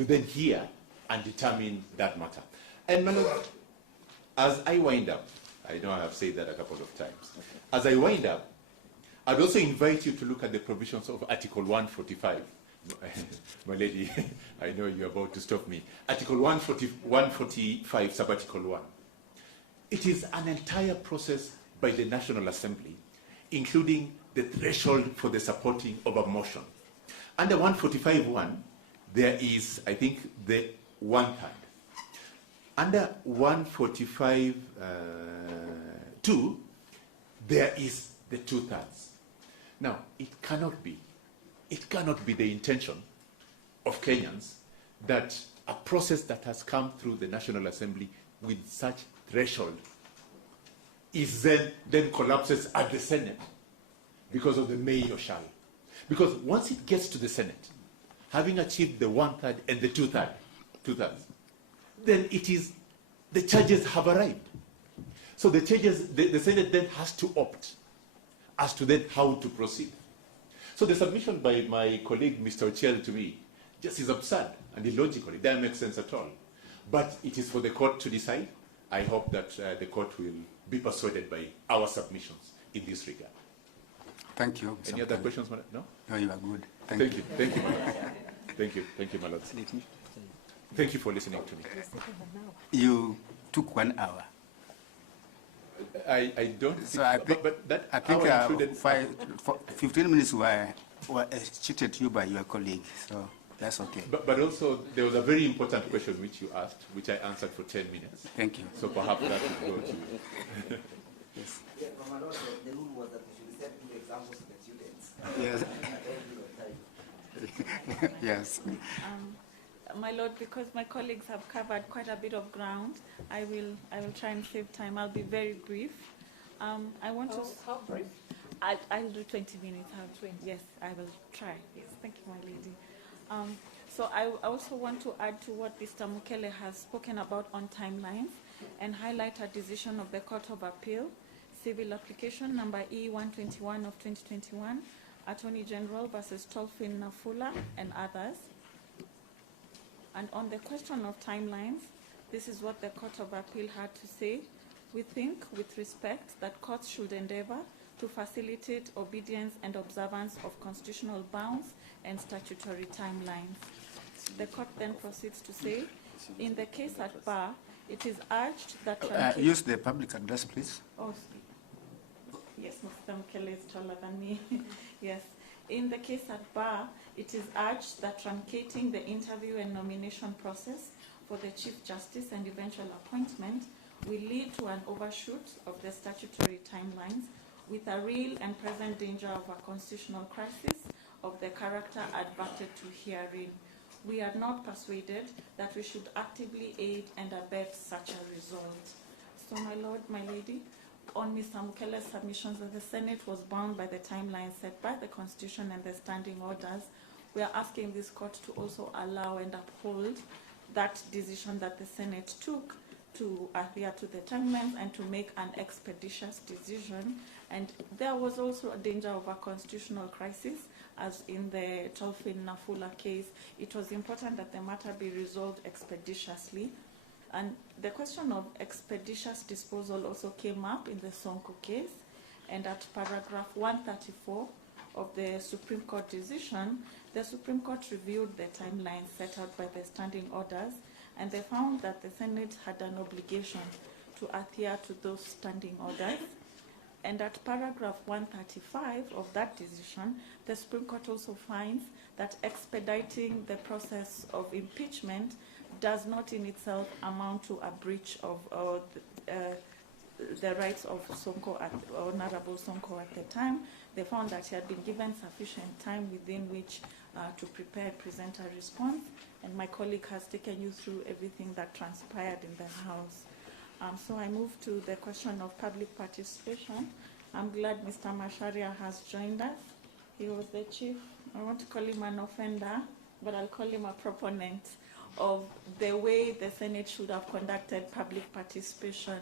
to then hear and determine that matter. And my Lord, as I wind up, I know I have said that a couple of times. Okay. As I wind up, I'd also invite you to look at the provisions of Article 145. My lady, I know you're about to stop me. Article 145, Subarticle 1. It is an entire process by the National Assembly, including the threshold for the supporting of a motion. Under 145.1, there is, I think, the one-third. Under 145.2, there is the two-thirds. Now, it cannot be the intention of Kenyans that a process that has come through the National Assembly with such threshold is then collapses at the Senate because of the may or shall. Because once it gets to the Senate, having achieved the one-third and the two-thirds, then it is, the charges have arrived. So the Senate then has to opt as to then how to proceed. So the submission by my colleague, Mr. Ochiel, to me, just is absurd and illogical. It doesn't make sense at all. But it is for the court to decide. I hope that the court will be persuaded by our submissions in this regard. Thank you. Any other questions, Madam? No? No, you are good. Thank you. Thank you, my lord. Thank you, my lord. Thank you for listening to me. You took 1 hour. I don't. So I think, but that I think hour included 15 minutes were cheated you by your colleague, so that's okay. But also, there was a very important question which you asked, which I answered for 10 minutes. Thank you. So perhaps that will go to you. Yes. Yeah, my lord, the rule was that we should set two examples to the students. Yes. Yes. My lord, because my colleagues have covered quite a bit of ground, I will try and save time. I'll be very brief. I want to. How brief? I'll do 20 minutes. Yes, I will try. Yes, thank you, my lady. So I also want to add to what Mr. Mukele has spoken about on timelines and highlight a decision of the Court of Appeal, Civil Application number E121 of 2021, Attorney General versus Tolfin Nafula and others. And on the question of timelines, this is what the Court of Appeal had to say. We think, with respect, that courts should endeavor to facilitate obedience and observance of constitutional bounds and statutory timelines. The court then proceeds to say, in the case at bar, it is urged that... use the public address, please. Oh, yes, Mr. Mukele is taller than me. Yes. In the case at bar, it is urged that truncating the interview and nomination process for the Chief Justice and eventual appointment will lead to an overshoot of the statutory timelines with a real and present danger of a constitutional crisis of the character adverted to herein. We are not persuaded that we should actively aid and abet such a result. So, my lord, my lady, on Mr. Mukele's submissions that the Senate was bound by the timeline set by the Constitution and the standing orders, we are asking this court to also allow and uphold that decision that the Senate took to adhere to the timelines and to make an expeditious decision. And there was also a danger of a constitutional crisis, as in the Tolfin Nafula case. It was important that the matter be resolved expeditiously. And the question of expeditious disposal also came up in the Sonko case. And at paragraph 134 of the Supreme Court decision, the Supreme Court reviewed the timeline set out by the standing orders, and they found that the Senate had an obligation to adhere to those standing orders. And at paragraph 135 of that decision, the Supreme Court also finds that expediting the process of impeachment does not in itself amount to a breach of the rights of Honorable Sonko at the time. They found that he had been given sufficient time within which to prepare and present a response, and my colleague has taken you through everything that transpired in the House. So I move to the question of public participation. I'm glad Mr. Macharia has joined us. He was the chief, I want to call him an offender, but I'll call him a proponent of the way the Senate should have conducted public participation.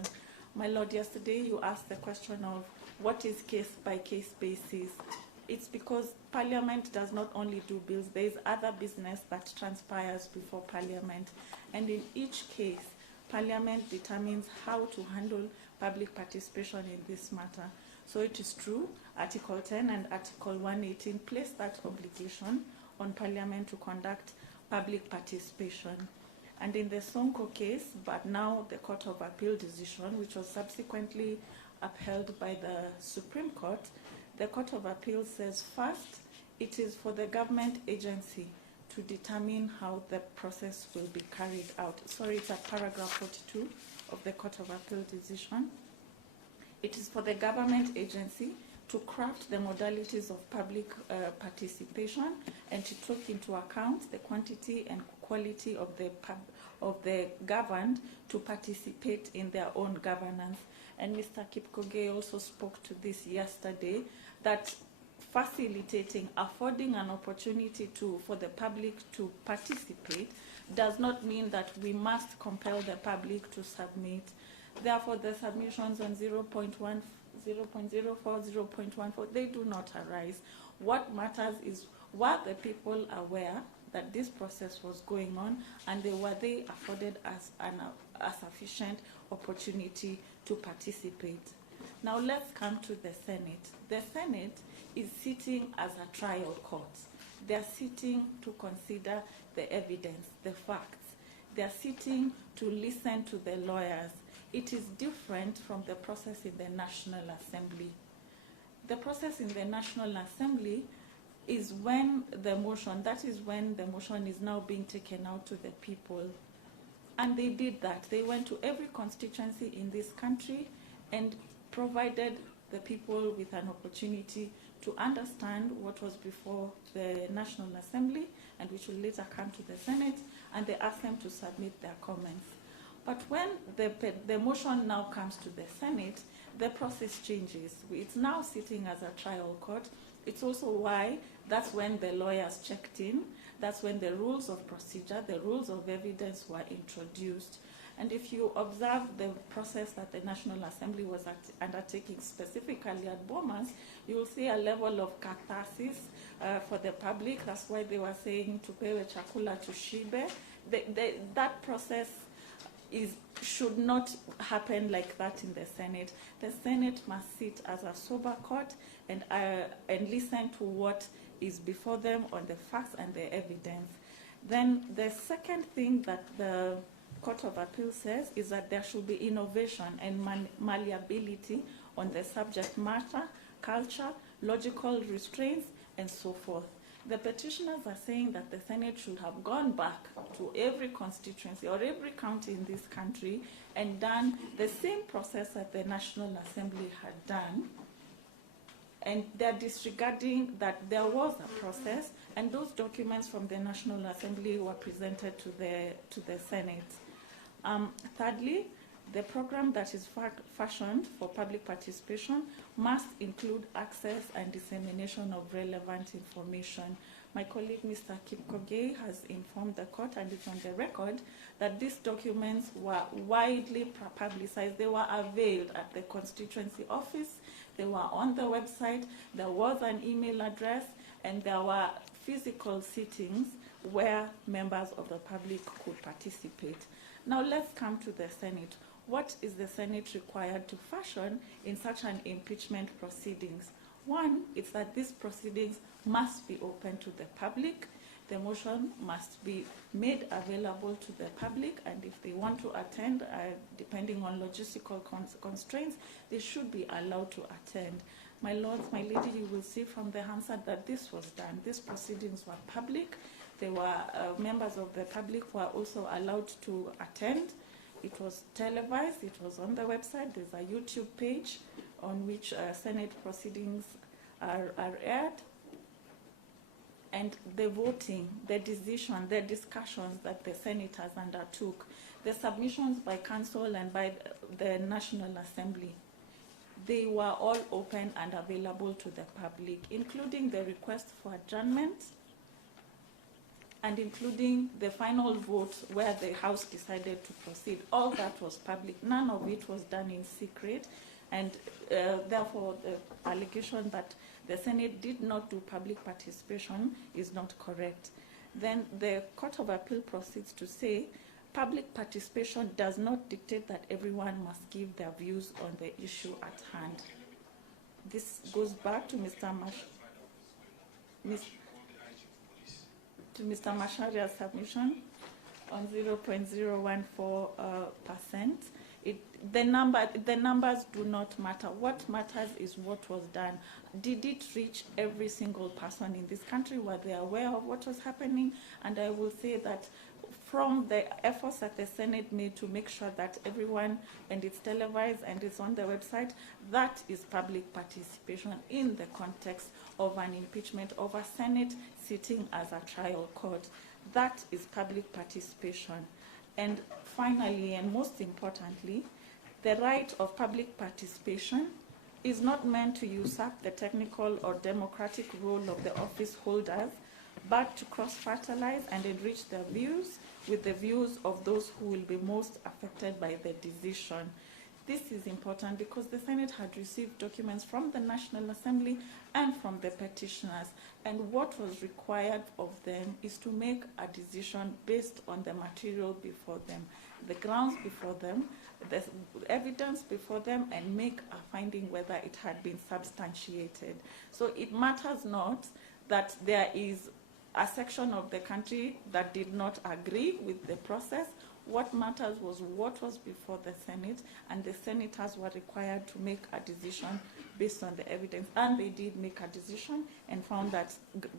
My Lord, yesterday you asked the question of what is case-by-case basis. It's because Parliament does not only do bills, there is other business that transpires before Parliament. And in each case, Parliament determines how to handle public participation in this matter. So it is true, Article 10 and Article 118 place that obligation on Parliament to conduct public participation. And in the Sonko case, but now the Court of Appeal decision, which was subsequently upheld by the Supreme Court, the Court of Appeal says first, it is for the government agency to determine how the process will be carried out. Sorry, it's at paragraph 42 of the Court of Appeal decision. It is for the government agency to craft the modalities of public participation and to take into account the quantity and quality of the governed to participate in their own governance. And Mr. Kipkoge also spoke to this yesterday, that facilitating, affording an opportunity for the public to participate does not mean that we must compel the public to submit. Therefore, the submissions on 0.1, 0.04, 0.14, they do not arise. What matters is, were the people aware that this process was going on, and were they afforded as a sufficient opportunity to participate? Now let's come to the Senate. The Senate is sitting as a trial court. They're sitting to consider the evidence, the facts. They're sitting to listen to the lawyers. It is different from the process in the National Assembly. The process in the National Assembly is when the motion, that is when the motion is now being taken out to the people. And they did that. They went to every constituency in this country and provided the people with an opportunity to understand what was before the National Assembly, and which will later come to the Senate, and they asked them to submit their comments. But when the motion now comes to the Senate, the process changes. It's now sitting as a trial court. It's also why that's when the lawyers checked in. That's when the rules of procedure, the rules of evidence were introduced. And if you observe the process that the National Assembly was undertaking, specifically at Bomas, you will see a level of catharsis for the public. That's why they were saying tupewe chakula tushibe. That process should not happen like that in the Senate. The Senate must sit as a sober court and listen to what is before them on the facts and the evidence. Then the second thing that the Court of Appeal says is that there should be innovation and malleability on the subject matter, culture, logical restraints, and so forth. The petitioners are saying that the Senate should have gone back to every constituency or every county in this country and done the same process that the National Assembly had done. And they're disregarding that there was a process, and those documents from the National Assembly were presented to the Senate. Thirdly, the program that is fashioned for public participation must include access and dissemination of relevant information. My colleague, Mr. Kipkoge, has informed the court, and it's on the record, that these documents were widely publicized. They were availed at the constituency office, they were on the website, there was an email address, and there were physical sittings where members of the public could participate. Now let's come to the Senate. What is the Senate required to fashion in such an impeachment proceedings? One is that these proceedings must be open to the public. The motion must be made available to the public, and if they want to attend, depending on logistical constraints, they should be allowed to attend. My lords, my lady, you will see from the Hansard that this was done. These proceedings were public. They were members of the public were also allowed to attend. It was televised. It was on the website. There's a YouTube page on which Senate proceedings are aired. And the voting, the decision, the discussions that the senators undertook, the submissions by council and by the National Assembly, they were all open and available to the public, including the request for adjournment and including the final vote where the House decided to proceed. All that was public. None of it was done in secret. And therefore, the allegation that the Senate did not do public participation is not correct. Then the Court of Appeal proceeds to say public participation does not dictate that everyone must give their views on the issue at hand. This goes back to Mr. Masharia's submission on 0.014%. The numbers do not matter. What matters is what was done. Did it reach every single person in this country? Were they aware of what was happening? And I will say that from the efforts that the Senate made to make sure that everyone, and it's televised and it's on the website, that is public participation in the context of an impeachment of a Senate sitting as a trial court. That is public participation. And finally, and most importantly, the right of public participation is not meant to usurp the technical or democratic role of the office holders, but to cross-fertilize and enrich their views with the views of those who will be most affected by the decision. This is important because the Senate had received documents from the National Assembly and from the petitioners, and what was required of them is to make a decision based on the material before them, the grounds before them, the evidence before them, and make a finding whether it had been substantiated. So it matters not that there is a section of the country that did not agree with the process. What matters was what was before the Senate, and the senators were required to make a decision based on the evidence. And they did make a decision and found that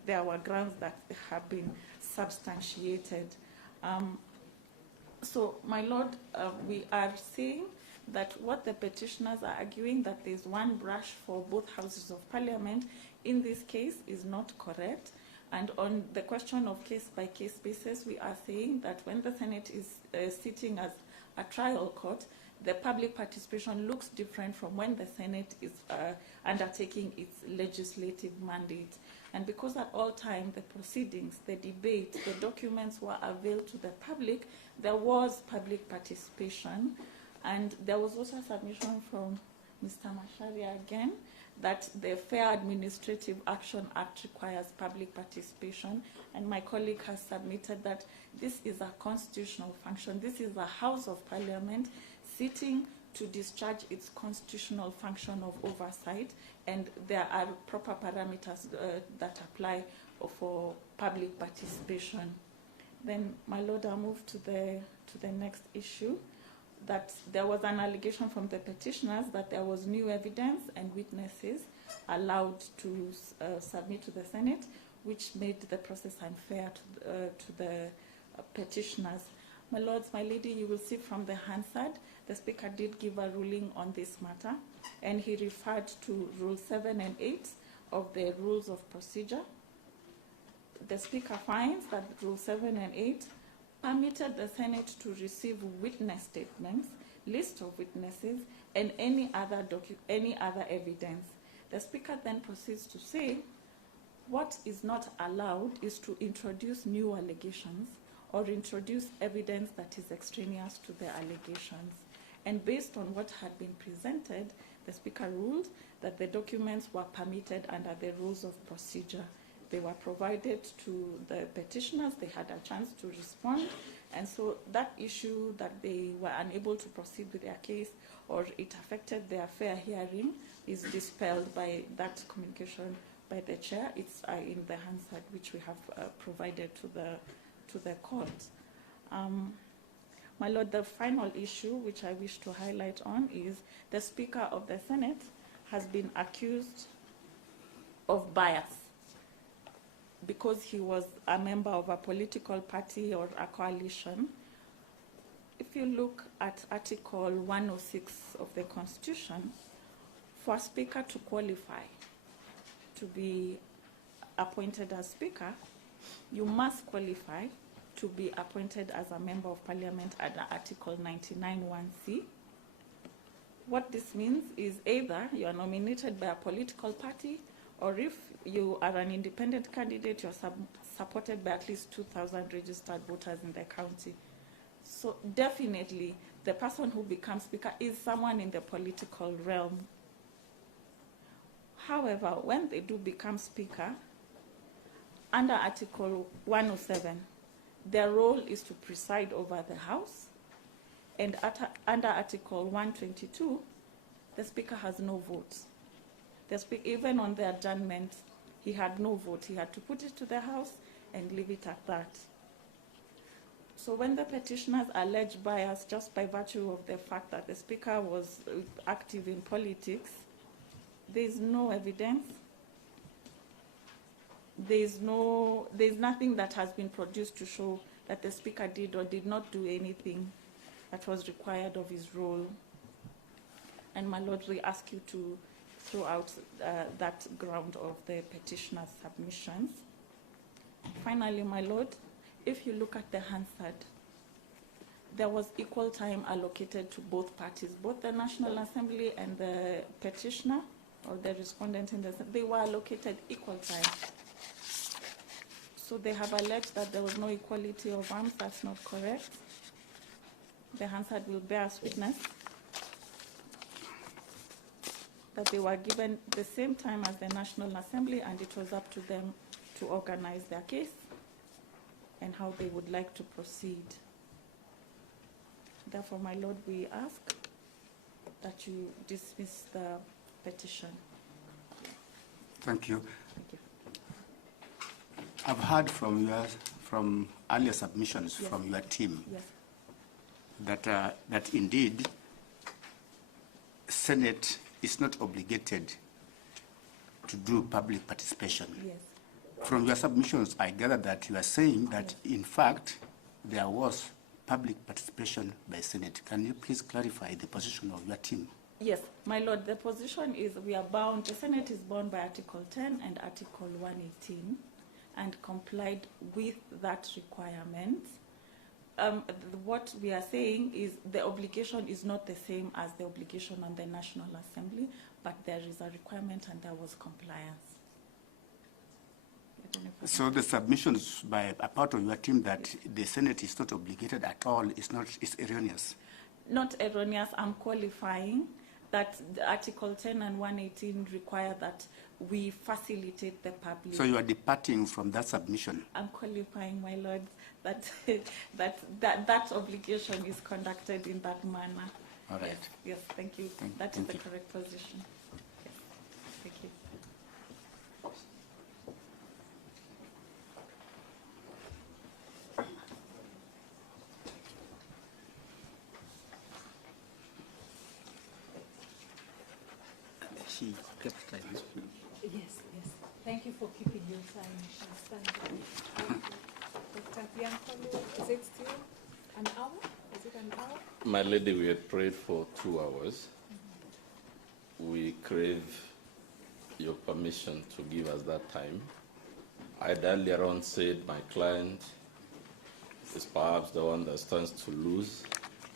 there were grounds that have been substantiated. So, my Lord, we are saying that what the petitioners are arguing, that there's one brush for both houses of parliament, in this case is not correct. And on the question of case-by-case basis, we are saying that when the Senate is sitting as a trial court, the public participation looks different from when the Senate is undertaking its legislative mandate. And because at all times the proceedings, the debate, the documents were available to the public, there was public participation. And there was also a submission from Mr. Masharia again, that the Fair Administrative Action Act requires public participation, and my colleague has submitted that this is a constitutional function. This is a House of Parliament sitting to discharge its constitutional function of oversight, and there are proper parameters that apply for public participation. Then, my Lord, I'll move to the next issue, that there was an allegation from the petitioners that there was new evidence and witnesses allowed to submit to the Senate, which made the process unfair to the petitioners. My Lords, my Lady, you will see from the Hansard, the Speaker did give a ruling on this matter, and he referred to Rule 7 and 8 of the Rules of Procedure. The Speaker finds that Rule 7 and 8 permitted the Senate to receive witness statements, list of witnesses, and any other evidence. The Speaker then proceeds to say, what is not allowed is to introduce new allegations or introduce evidence that is extraneous to the allegations. And based on what had been presented, the Speaker ruled that the documents were permitted under the Rules of Procedure. They were provided to the petitioners, they had a chance to respond, and so that issue that they were unable to proceed with their case or it affected their fair hearing is dispelled by that communication by the chair. It's in the Hansard which we have provided to the court. My Lord, the final issue which I wish to highlight on is the Speaker of the Senate has been accused of bias because he was a member of a political party or a coalition. If you look at Article 106 of the Constitution, for a Speaker to qualify to be appointed as Speaker, you must qualify to be appointed as a Member of Parliament under Article 99(1)(c). What this means is either you are nominated by a political party, or if you are an independent candidate, you're supported by at least 2,000 registered voters in the county. So definitely, the person who becomes Speaker is someone in the political realm. However, when they do become Speaker, under Article 107, their role is to preside over the House, and under Article 122, the Speaker has no vote. Even on the adjournment, he had no vote. He had to put it to the House and leave it at that. So when the petitioners allege bias just by virtue of the fact that the Speaker was active in politics, there is no evidence. There's nothing that has been produced to show that the Speaker did or did not do anything that was required of his role. And my Lord, we ask you to throw out that ground of the petitioner's submissions. Finally, my Lord, if you look at the Hansard, there was equal time allocated to both parties, both the National Assembly and the petitioner or the respondent in the they were allocated equal time. So they have alleged that there was no equality of arms. That's not correct. The Hansard will bear us witness that they were given the same time as the National Assembly, and it was up to them to organize their case and how they would like to proceed. Therefore, my Lord, we ask that you dismiss the petition. Thank you. Thank you. I've heard from earlier submissions Yes. from your team Yes. that indeed Senate is not obligated to do public participation. Yes. From your submissions, I gather that you are saying that, in fact, there was public participation by Senate. Can you please clarify the position of your team? Yes, my Lord, the position is we are bound, the Senate is bound by Article 10 and Article 118 and complied with that requirement. What we are saying is the obligation is not the same as the obligation on the National Assembly, but there is a requirement and there was compliance. So the submissions by a part of your team that the Senate is not obligated at all is erroneous? Not erroneous. I'm qualifying that the Article 10 and 118 require that we facilitate the public. So you are departing from that submission? I'm qualifying, my Lord, that that obligation is conducted in that manner. All right. Yes, thank you. That is thank the you. correct position. Yes. Thank you. She kept time. Yes, yes. Thank you for keeping your time. Dr. Biancolo, is it still an hour? Is it an hour? My lady, we had prayed for 2 hours. We crave your permission to give us that time. I had earlier on said my client is perhaps the one that stands to lose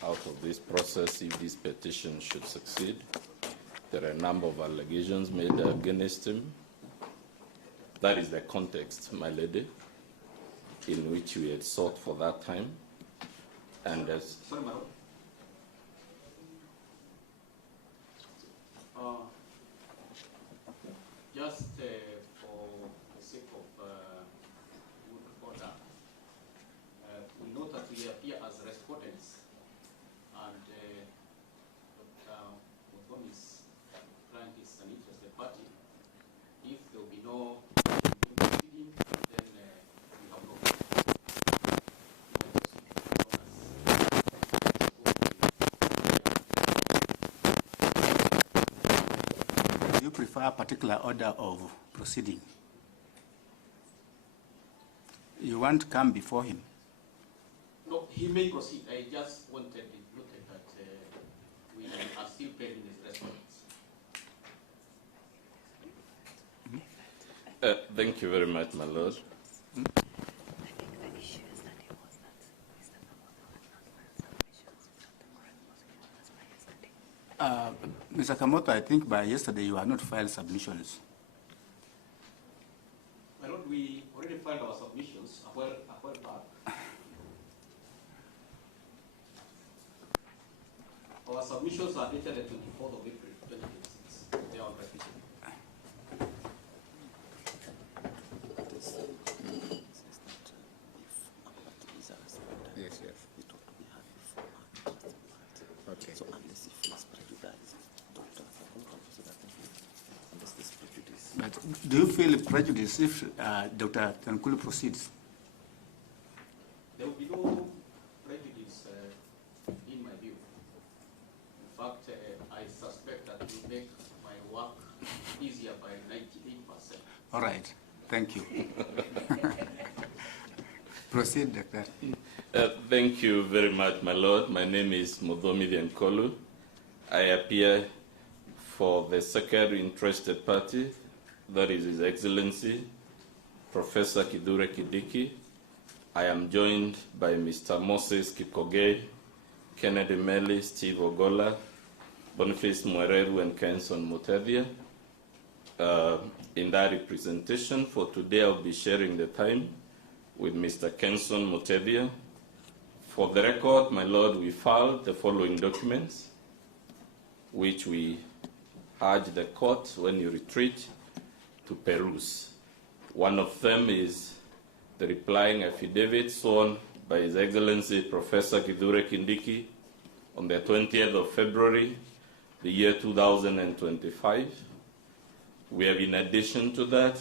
out of this process if this petition should succeed. There are a number of allegations made against him. That is the context, my lady, in which we had sought for that time. And as Sorry, madam. Just for the sake of good order, we note that we are here as respondents, and Dr. Muthoni's client is an interested party. If there will be no proceeding, then we have no Do you prefer a particular order of proceeding? You want to come before him? No, he may proceed. I just wanted it noted that we are still pending his response. thank you very much, my lord. Mr. Kamoto, I think by yesterday you had not filed submissions. My lord, we already filed our submissions a while back. Our submissions are dated the 24th of April, 2026. They are on petition. Do you feel prejudice if Dr. Tankulu proceeds? There will be no prejudice in my view. In fact, I suspect that will make my work easier by 98%. All right. Thank you. Proceed, Doctor. Thank you very much, my Lord. My name is Mudhomi Nkolu. I appear for the second interested party, that is His Excellency, Professor Kithure Kindiki. I am joined by Mr. Moses Kipkogei, Kennedy Meli, Steve Ogola, Boniface Mwereru, and Kenson Mutethia. In that representation, for today I'll be sharing the time with Mr. Kenson Mutethia. For the record, my Lord, we filed the following documents, which we urge the court, when you retreat, to peruse. One of them is the replying affidavit sworn by His Excellency Professor Kithure Kindiki on the 20th of February, the year 2025. We have, in addition to that,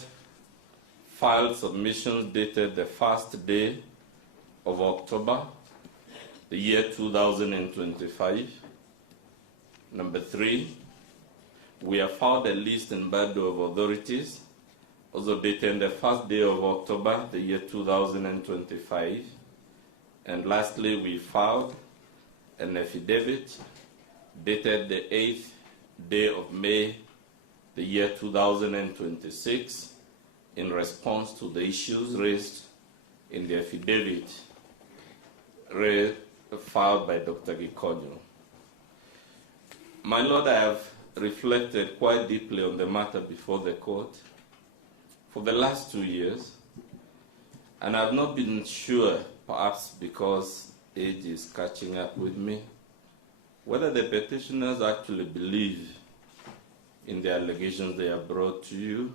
filed submissions dated the first day of October, the year 2025. Number 3, we have filed a list and bardo of authorities, also dated the first day of October, the year 2025. And lastly, we filed an affidavit dated the 8th day of May, the year 2026, in response to the issues raised in the affidavit filed by Dr. Gikonyo. My Lord, I have reflected quite deeply on the matter before the court for the last 2 years, and I've not been sure, perhaps because age is catching up with me, whether the petitioners actually believe in the allegations they have brought to you.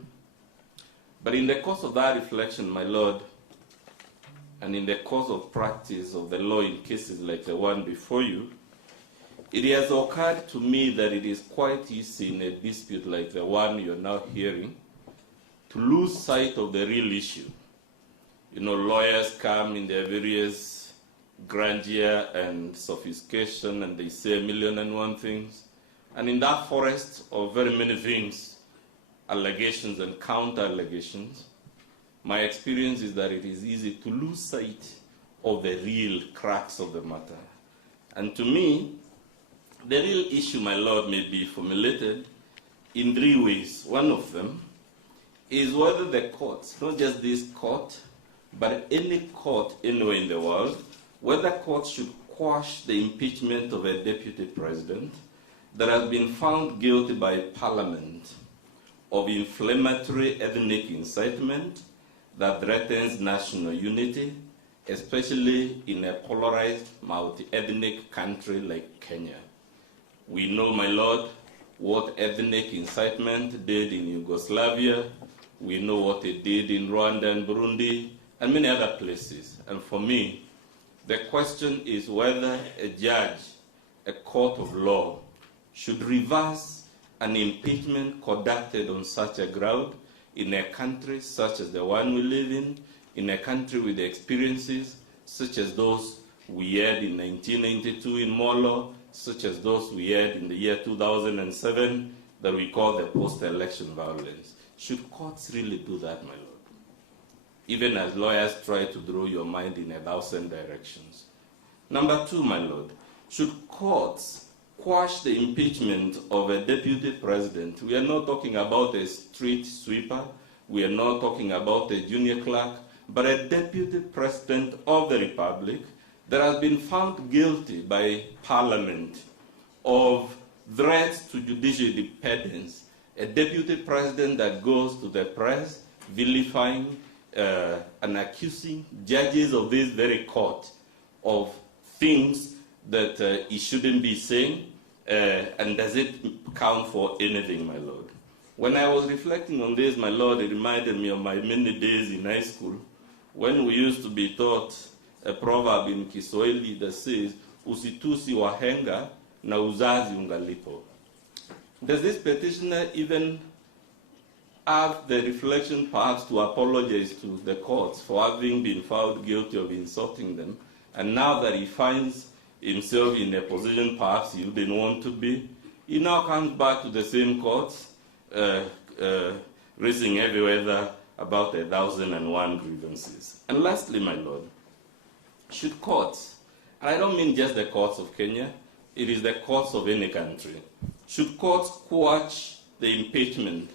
But in the course of that reflection, my Lord, and in the course of practice of the law in cases like the one before you, it has occurred to me that it is quite easy in a dispute like the one you're now hearing to lose sight of the real issue. You know, lawyers come in their various grandeur and sophistication, and they say 1,000,001 things. And in that forest of very many things, allegations and counter-allegations, my experience is that it is easy to lose sight of the real crux of the matter. And to me, the real issue, my Lord, may be formulated in 3 ways. One of them is whether the courts, not just this court, but any court anywhere in the world, whether courts should quash the impeachment of a deputy president that has been found guilty by Parliament of inflammatory ethnic incitement that threatens national unity, especially in a polarized, multi-ethnic country like Kenya. We know, my Lord, what ethnic incitement did in Yugoslavia. We know what it did in Rwanda and Burundi and many other places. And for me, the question is whether a judge, a court of law, should reverse an impeachment conducted on such a ground in a country such as the one we live in a country with experiences such as those we had in 1992 in Molo, such as those we had in the year 2007 that we call the post-election violence. Should courts really do that, my Lord? Even as lawyers try to draw your mind in 1,000 directions. Number 2, my Lord, should courts quash the impeachment of a deputy president? We are not talking about a street sweeper. We are not talking about a junior clerk, but a deputy president of the Republic that has been found guilty by Parliament of threats to judicial independence. A deputy president that goes to the press vilifying and accusing judges of this very court of things that he shouldn't be saying, and does it count for anything, my Lord? When I was reflecting on this, my Lord, it reminded me of my many days in high school when we used to be taught a proverb in Kiswahili that says, usitusi wahenga na uzazi ungalipo. Does this petitioner even have the reflection perhaps to apologize to the courts for having been found guilty of insulting them. And now that he finds himself in a position perhaps he didn't want to be, he now comes back to the same courts, raising every weather about 1,001 grievances. And lastly, my Lord, should courts, and I don't mean just the courts of Kenya, it is the courts of any country, should courts quash the impeachment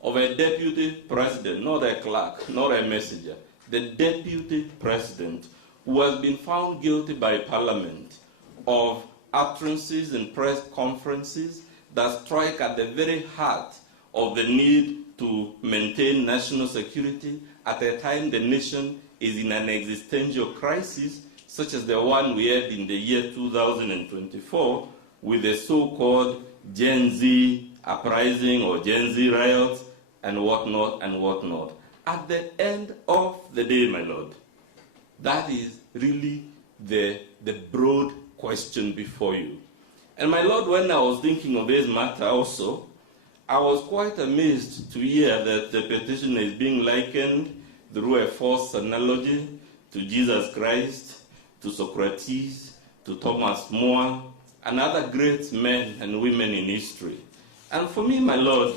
of a deputy president, not a clerk, not a messenger, the deputy president who has been found guilty by Parliament of utterances and press conferences that strike at the very heart of the need to maintain national security at a time the nation is in an existential crisis, such as the one we had in the year 2024 with the so-called Gen Z uprising or Gen Z riots and whatnot and whatnot. At the end of the day, my Lord, that is really the broad question before you. And my Lord, when I was thinking of this matter also, I was quite amazed to hear that the petition is being likened through a false analogy to Jesus Christ, to Socrates, to Thomas More, and other great men and women in history. And for me, my Lord,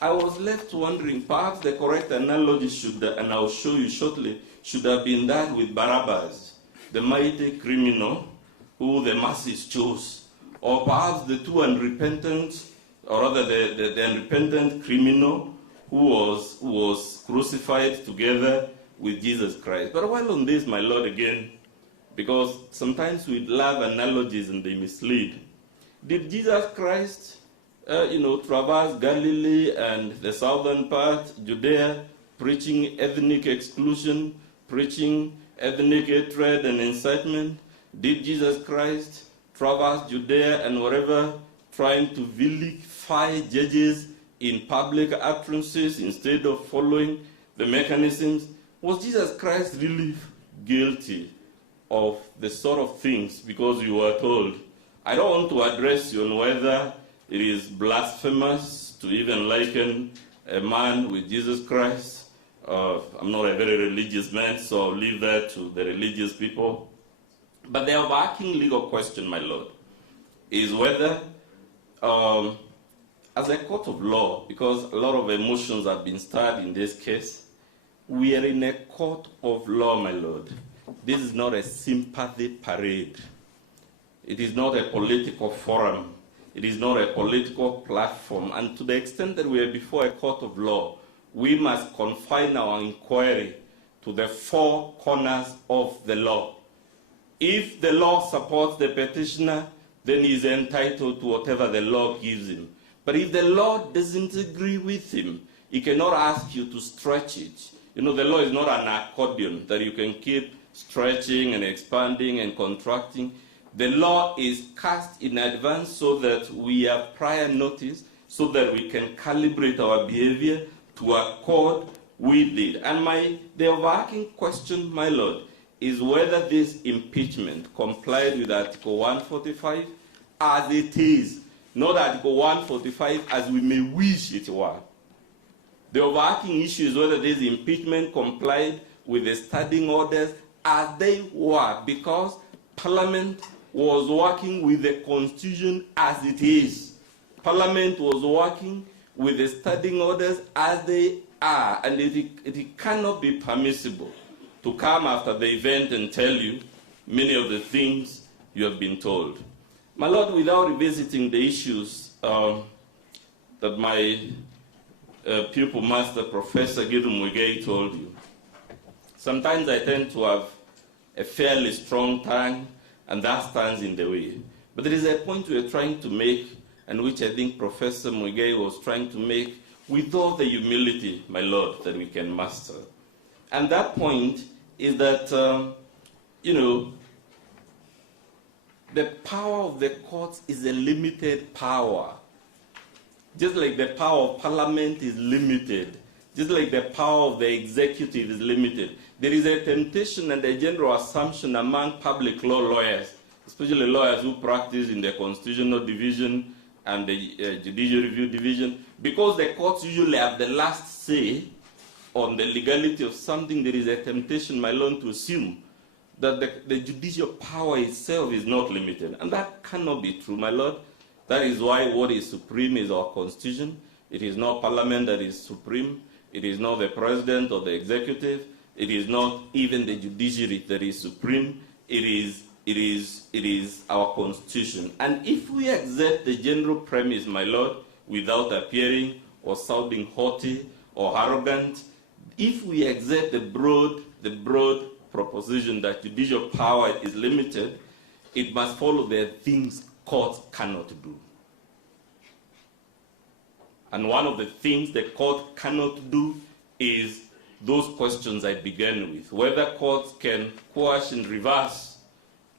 I was left wondering, perhaps the correct analogy should, and I'll show you shortly, should have been that with Barabbas, the mighty criminal who the masses chose, or perhaps the two unrepentant, or rather the unrepentant criminal who was crucified together with Jesus Christ. But while on this, my Lord, again, because sometimes we love analogies and they mislead, did Jesus Christ traverse Galilee and the southern part, Judea, preaching ethnic exclusion, preaching ethnic hatred and incitement? Did Jesus Christ traverse Judea and wherever, trying to vilify judges in public utterances instead of following the mechanisms? Was Jesus Christ really guilty of the sort of things? Because you were told, I don't want to address you on whether it is blasphemous to even liken a man with Jesus Christ. I'm not a very religious man, so I'll leave that to the religious people. But the overarching legal question, my Lord, is whether, as a court of law, because a lot of emotions have been stirred in this case, we are in a court of law, my Lord. This is not a sympathy parade. It is not a political forum. It is not a political platform. And to the extent that we are before a court of law, we must confine our inquiry to the four corners of the law. If the law supports the petitioner, then he is entitled to whatever the law gives him. But if the law doesn't agree with him, he cannot ask you to stretch it. You know, the law is not an accordion that you can keep stretching and expanding and contracting. The law is cast in advance so that we have prior notice, so that we can calibrate our behavior to accord with it. And the overarching question, my Lord, is whether this impeachment complied with Article 145 as it is, not Article 145 as we may wish it were. The overarching issue is whether this impeachment complied with the standing orders as they were, because Parliament was working with the Constitution as it is. Parliament was working with the standing orders as they are, and it cannot be permissible to come after the event and tell you many of the things you have been told. My Lord, without revisiting the issues that my pupil master, Professor Gideon Muigai, told you, sometimes I tend to have a fairly strong tongue, and that stands in the way. But there is a point we are trying to make, and which I think Professor Muigai was trying to make with all the humility, my Lord, that we can master. And that point is that, the power of the courts is a limited power. Just like the power of Parliament is limited, just like the power of the executive is limited. There is a temptation and a general assumption among public law lawyers, especially lawyers who practice in the constitutional division and the Judicial Review Division, because the courts usually have the last say on the legality of something, there is a temptation, my Lord, to assume that the judicial power itself is not limited. And that cannot be true, my Lord. That is why what is supreme is our Constitution. It is not Parliament that is supreme. It is not the President or the Executive. It is not even the judiciary that is supreme. It is our Constitution. And if we accept the general premise, my Lord, without appearing or sounding haughty or arrogant, if we accept the broad proposition that judicial power is limited, it must follow there are things courts cannot do. And one of the things the court cannot do is those questions I began with, whether courts can quash and reverse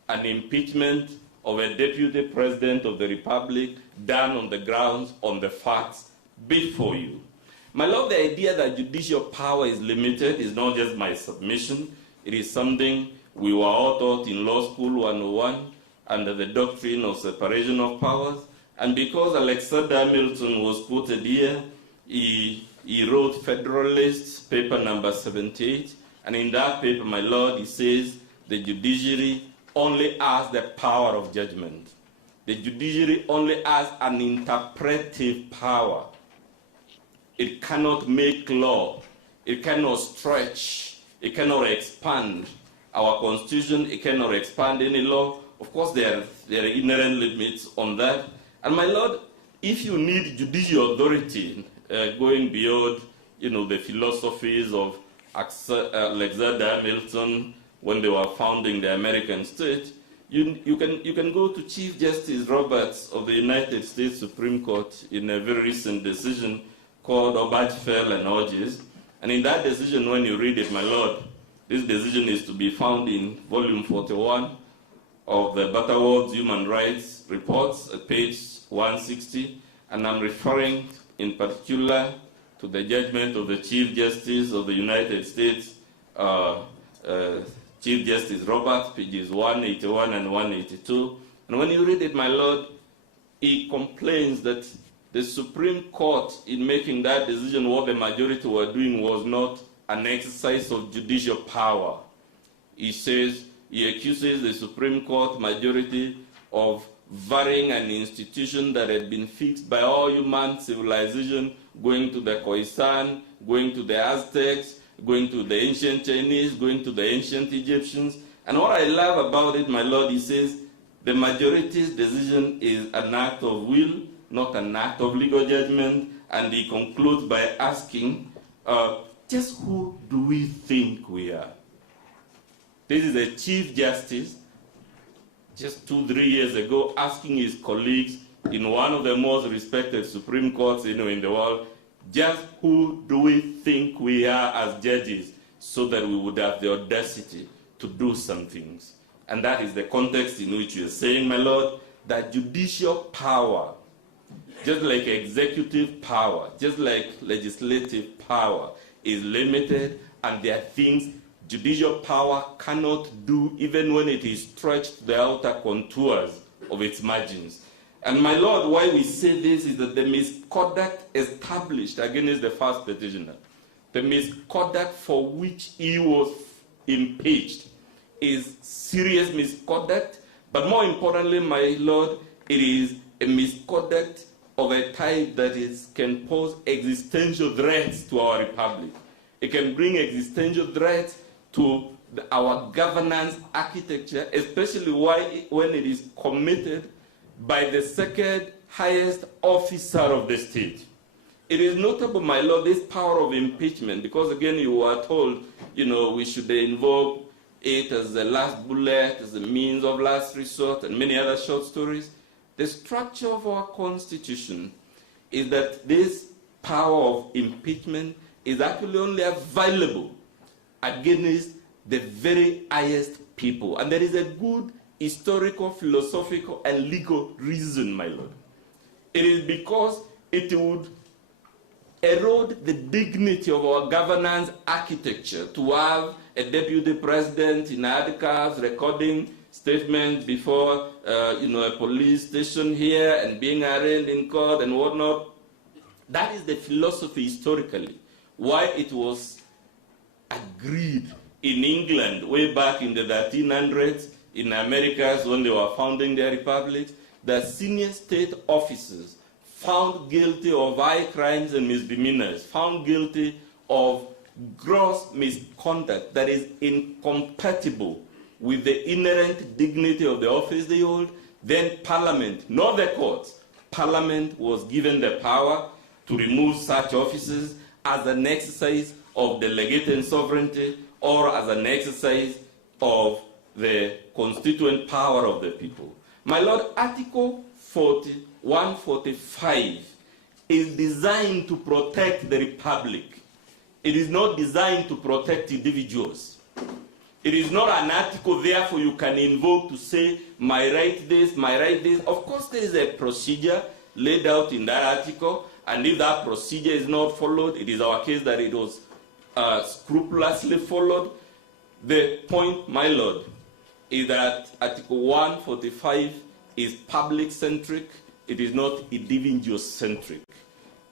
an impeachment of a Deputy President of the Republic done on the grounds, on the facts before you. My Lord, the idea that judicial power is limited is not just my submission. It is something we were all taught in Law School 101 under the doctrine of separation of powers. And because Alexander Hamilton was quoted here, he wrote Federalist, paper number 78. And in that paper, my Lord, he says the judiciary only has the power of judgment. The judiciary only has an interpretive power. It cannot make law. It cannot stretch. It cannot expand our Constitution. It cannot expand any law. Of course, there are inherent limits on that. And my Lord, if you need judicial authority going beyond, the philosophies of Alexander Hamilton when they were founding the American state, you can go to Chief Justice Roberts of the United States Supreme Court in a very recent decision called Obergefell and Hodges. And in that decision, when you read it, my Lord, this decision is to be found in volume 41 of the Butterworth's Human Rights Reports, page 160. And I'm referring in particular to the judgment of the Chief Justice of the United States, Chief Justice Roberts, pages 181 and 182. And when you read it, my Lord, he complains that the Supreme Court, in making that decision, what the majority were doing was not an exercise of judicial power. He says, he accuses the Supreme Court majority of varying an institution that had been fixed by all human civilization, going to the Khoisan, going to the Aztecs, going to the ancient Chinese, going to the ancient Egyptians. And what I love about it, my Lord, he says, the majority's decision is an act of will, not an act of legal judgment. And he concludes by asking, just who do we think we are? This is a Chief Justice, just 2-3 years ago, asking his colleagues in one of the most respected Supreme Courts in the world, just who do we think we are as judges so that we would have the audacity to do some things? And that is the context in which you are saying, my Lord, that judicial power, just like executive power, just like legislative power, is limited, and there are things judicial power cannot do even when it is stretched to the outer contours of its margins. And my Lord, why we say this is that the misconduct established against the first petitioner, the misconduct for which he was impeached, is serious misconduct, but more importantly, my Lord, it is a misconduct of a type that can pose existential threats to our republic. It can bring existential threats to our governance architecture, especially when it is committed by the second highest officer of the state. It is notable, my Lord, this power of impeachment, because again you were told, we should invoke it as the last bullet, as a means of last resort, and many other short stories. The structure of our Constitution is that this power of impeachment is actually only available against the very highest people. And there is a good historical, philosophical, and legal reason, my Lord. It is because it would erode the dignity of our governance architecture to have a deputy president in articles recording statements before a police station here and being arraigned in court and whatnot. That is the philosophy historically, why it was agreed in England way back in the 1300s, in Americas when they were founding their republics, that senior state officers found guilty of high crimes and misdemeanors, found guilty of gross misconduct that is incompatible with the inherent dignity of the office they hold, then Parliament, not the courts, Parliament was given the power to remove such officers as an exercise of delegated sovereignty or as an exercise of the constituent power of the people. My Lord, Article 145 is designed to protect the Republic. It is not designed to protect individuals. It is not an article, therefore, you can invoke to say, my right this, my right this. Of course, there is a procedure laid out in that article, and if that procedure is not followed, it is our case that it was scrupulously followed. The point, my Lord, is that Article 145 is public-centric, it is not individual-centric.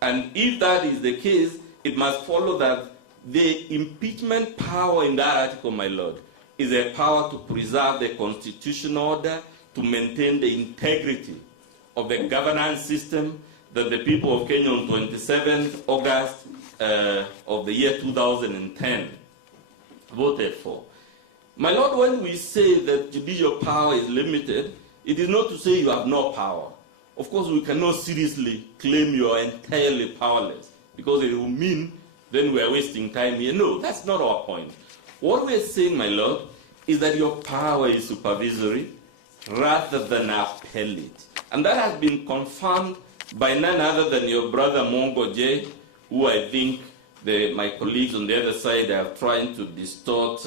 And if that is the case, it must follow that the impeachment power in that article, my Lord, is a power to preserve the constitutional order, to maintain the integrity of the governance system that the people of Kenya on 27th August of the year 2010 voted for. My Lord, when we say that judicial power is limited, it is not to say you have no power. Of course, we cannot seriously claim you are entirely powerless, because it will mean then we are wasting time here. No, that's not our point. What we are saying, my Lord, is that your power is supervisory rather than appellate. And that has been confirmed by none other than your brother Mongo J, who I think my colleagues on the other side are trying to distort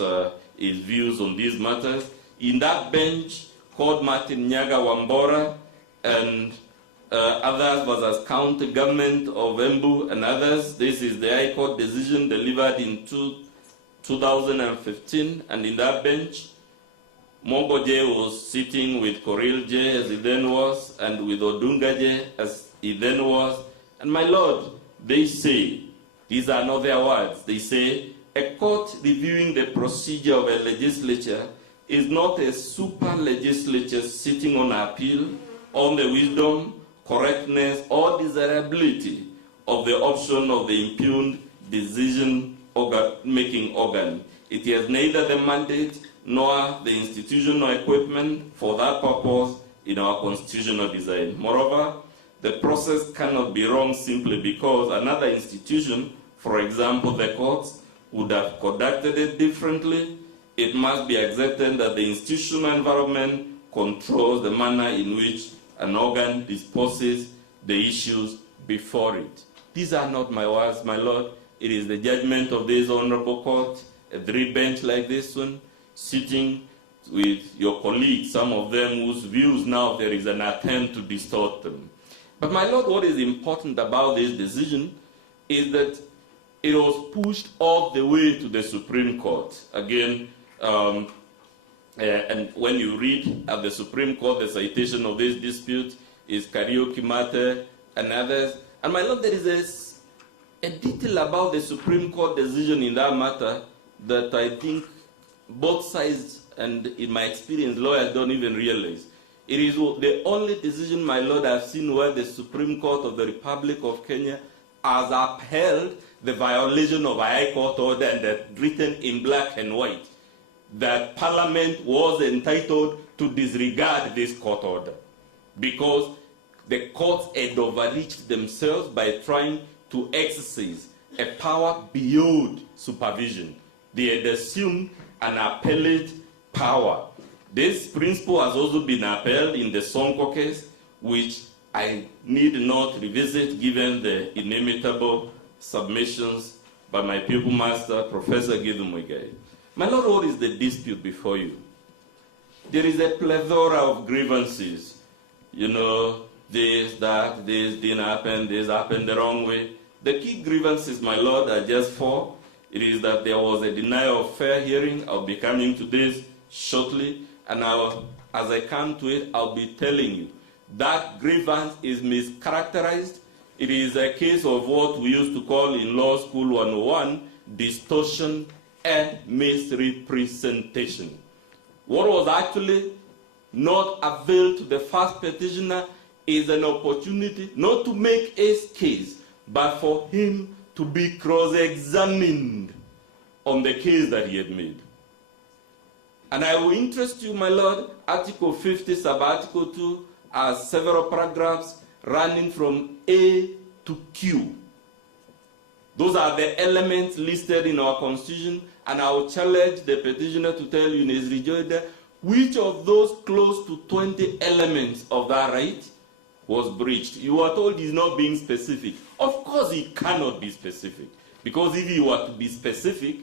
his views on these matters. In that bench, called Martin Nyaga Wambora and others versus county government of Embu and others. This is the High Court decision delivered in 2015, and in that bench, Mongo J was sitting with Koril J as he then was, and with Odunga J as he then was. And my Lord, they say, these are not their words, they say, a court reviewing the procedure of a legislature is not a super legislature sitting on appeal on the wisdom, correctness, or desirability of the option of the impugned decision-making organ. It has neither the mandate nor the institutional equipment for that purpose in our constitutional design. Moreover, the process cannot be wrong simply because another institution, for example, the courts, would have conducted it differently. It must be accepted that the institutional environment controls the manner in which an organ disposes the issues before it. These are not my words, my Lord. It is the judgment of this honorable court, a three-bench like this one, sitting with your colleagues, some of them whose views now there is an attempt to distort them. But my Lord, what is important about this decision is that it was pushed all the way to the Supreme Court. Again, and when you read at the Supreme Court, the citation of this dispute is Karaoke Mate and others. And my Lord, there is a detail about the Supreme Court decision in that matter that I think both sides, and in my experience, lawyers don't even realize. It is the only decision, my Lord, I've seen where the Supreme Court of the Republic of Kenya has upheld the violation of a High Court order, and that written in black and white, that Parliament was entitled to disregard this court order because the courts had overreached themselves by trying to exercise a power beyond supervision. They had assumed an appellate power. This principle has also been upheld in the Sonko case, which I need not revisit given the inimitable submissions by my pupil master, Professor Githu Muigai. My Lord, what is the dispute before you? There is a plethora of grievances. You know, this, that, this didn't happen, this happened the wrong way. The key grievances, my Lord, are just four. It is that there was a denial of fair hearing. I'll be coming to this shortly. and as I come to it, I'll be telling you that grievance is mischaracterized. It is a case of what we used to call in Law School 101, distortion and misrepresentation. What was actually not availed to the first petitioner is an opportunity not to make his case, but for him to be cross-examined on the case that he had made. And I will interest you, my Lord, Article 50, Sub-Article 2, has several paragraphs running from A to Q. Those are the elements listed in our Constitution, and I will challenge the petitioner to tell you in his rejoinder which of those close to 20 elements of that right was breached. You are told he's not being specific. Of course he cannot be specific, because if he were to be specific,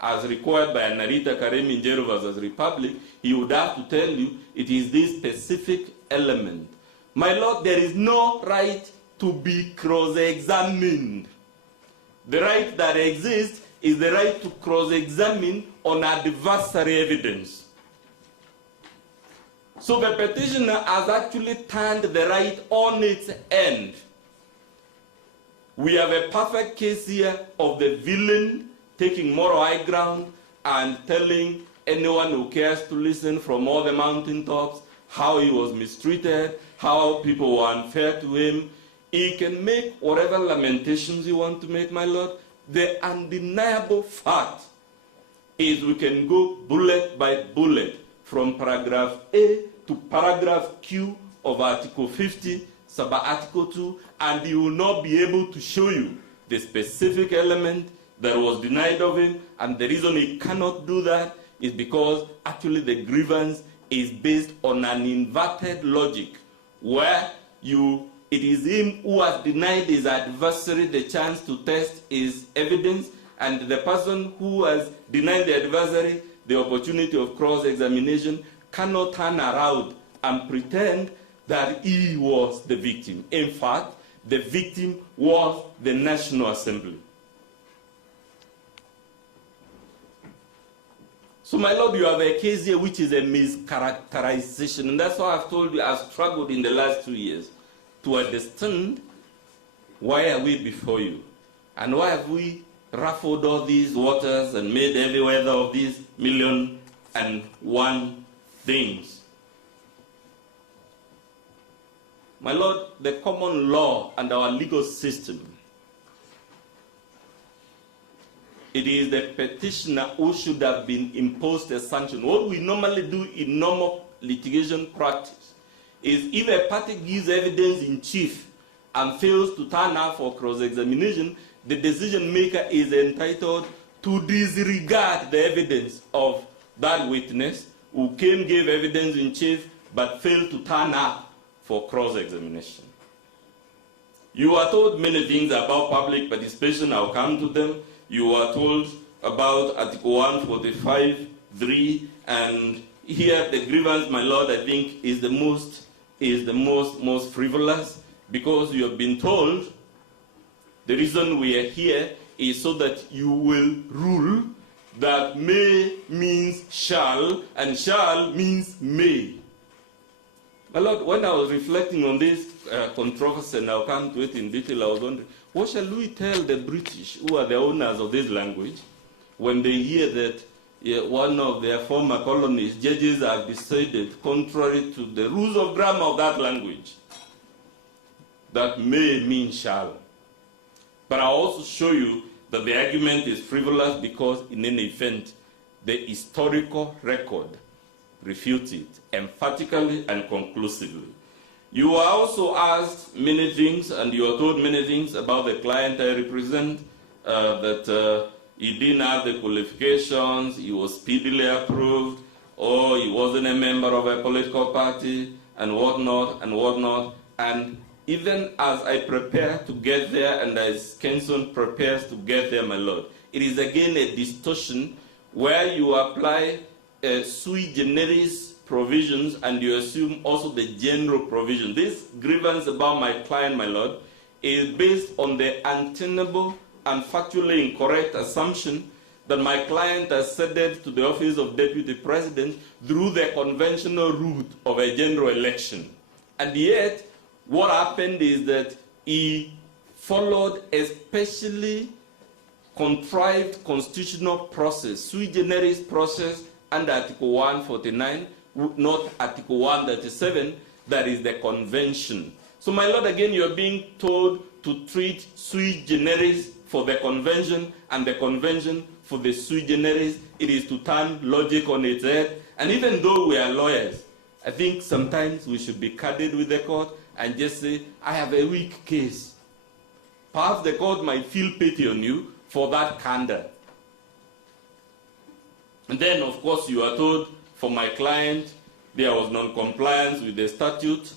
as required by Narita Karemi in Jero vs. Republic, he would have to tell you it is this specific element. My Lord, there is no right to be cross-examined. The right that exists is the right to cross-examine on adversary evidence. So the petitioner has actually turned the right on its end. We have a perfect case here of the villain taking moral high ground and telling anyone who cares to listen from all the mountaintops how he was mistreated, how people were unfair to him. He can make whatever lamentations you want to make, my Lord. The undeniable fact is we can go bullet by bullet from paragraph A to paragraph Q of Article 50, Sub-Article 2, and he will not be able to show you the specific element that was denied of him, and the reason he cannot do that is because actually the grievance is based on an inverted logic, where it is him who has denied his adversary the chance to test his evidence, and the person who has denied the adversary the opportunity of cross-examination cannot turn around and pretend that he was the victim. In fact, the victim was the National Assembly. So, my Lord, you have a case here which is a mischaracterization, and that's why I've told you I've struggled in the last 2 years to understand why are we before you, and why have we ruffled all these waters and made heavy weather of these 1,000,001 things. My Lord, the common law and our legal system, it is the petitioner who should have been imposed a sanction. What we normally do in normal litigation practice is if a party gives evidence in chief and fails to turn up for cross-examination, the decision maker is entitled to disregard the evidence of that witness who gave evidence in chief but failed to turn up for cross-examination. You are told many things about public participation. I'll come to them. You are told about Article 145(3), and here the grievance, my Lord, I think is the most frivolous, because you have been told the reason we are here is so that you will rule that may means shall and shall means may. My Lord, when I was reflecting on this controversy, and I'll come to it in detail, I was wondering, what shall we tell the British, who are the owners of this language, when they hear that one of their former colonies, judges have decided, contrary to the rules of grammar of that language, that may mean shall? But I'll also show you that the argument is frivolous because, in any event, the historical record refutes it emphatically and conclusively. You are also asked many things, and you are told many things about the client I represent, that he didn't have the qualifications, he was speedily approved, or he wasn't a member of a political party, and whatnot, and whatnot. And even as I prepare to get there, and as Kenson prepares to get there, my Lord, it is again a distortion where you apply sui generis provisions and you assume also the general provision. This grievance about my client, my Lord, is based on the untenable and factually incorrect assumption that my client ascended to the office of Deputy President through the conventional route of a general election. And yet, what happened is that he followed a specially contrived constitutional process, sui generis process under Article 149, not Article 137, that is the convention. So, my lord, again, you are being told to treat sui generis for the convention and the convention for the sui generis. It is to turn logic on its head. And even though we are lawyers, I think sometimes we should be candid with the court and just say, I have a weak case. Perhaps the court might feel pity on you for that candor. And then, of course, you are told, for my client, there was non-compliance with the statute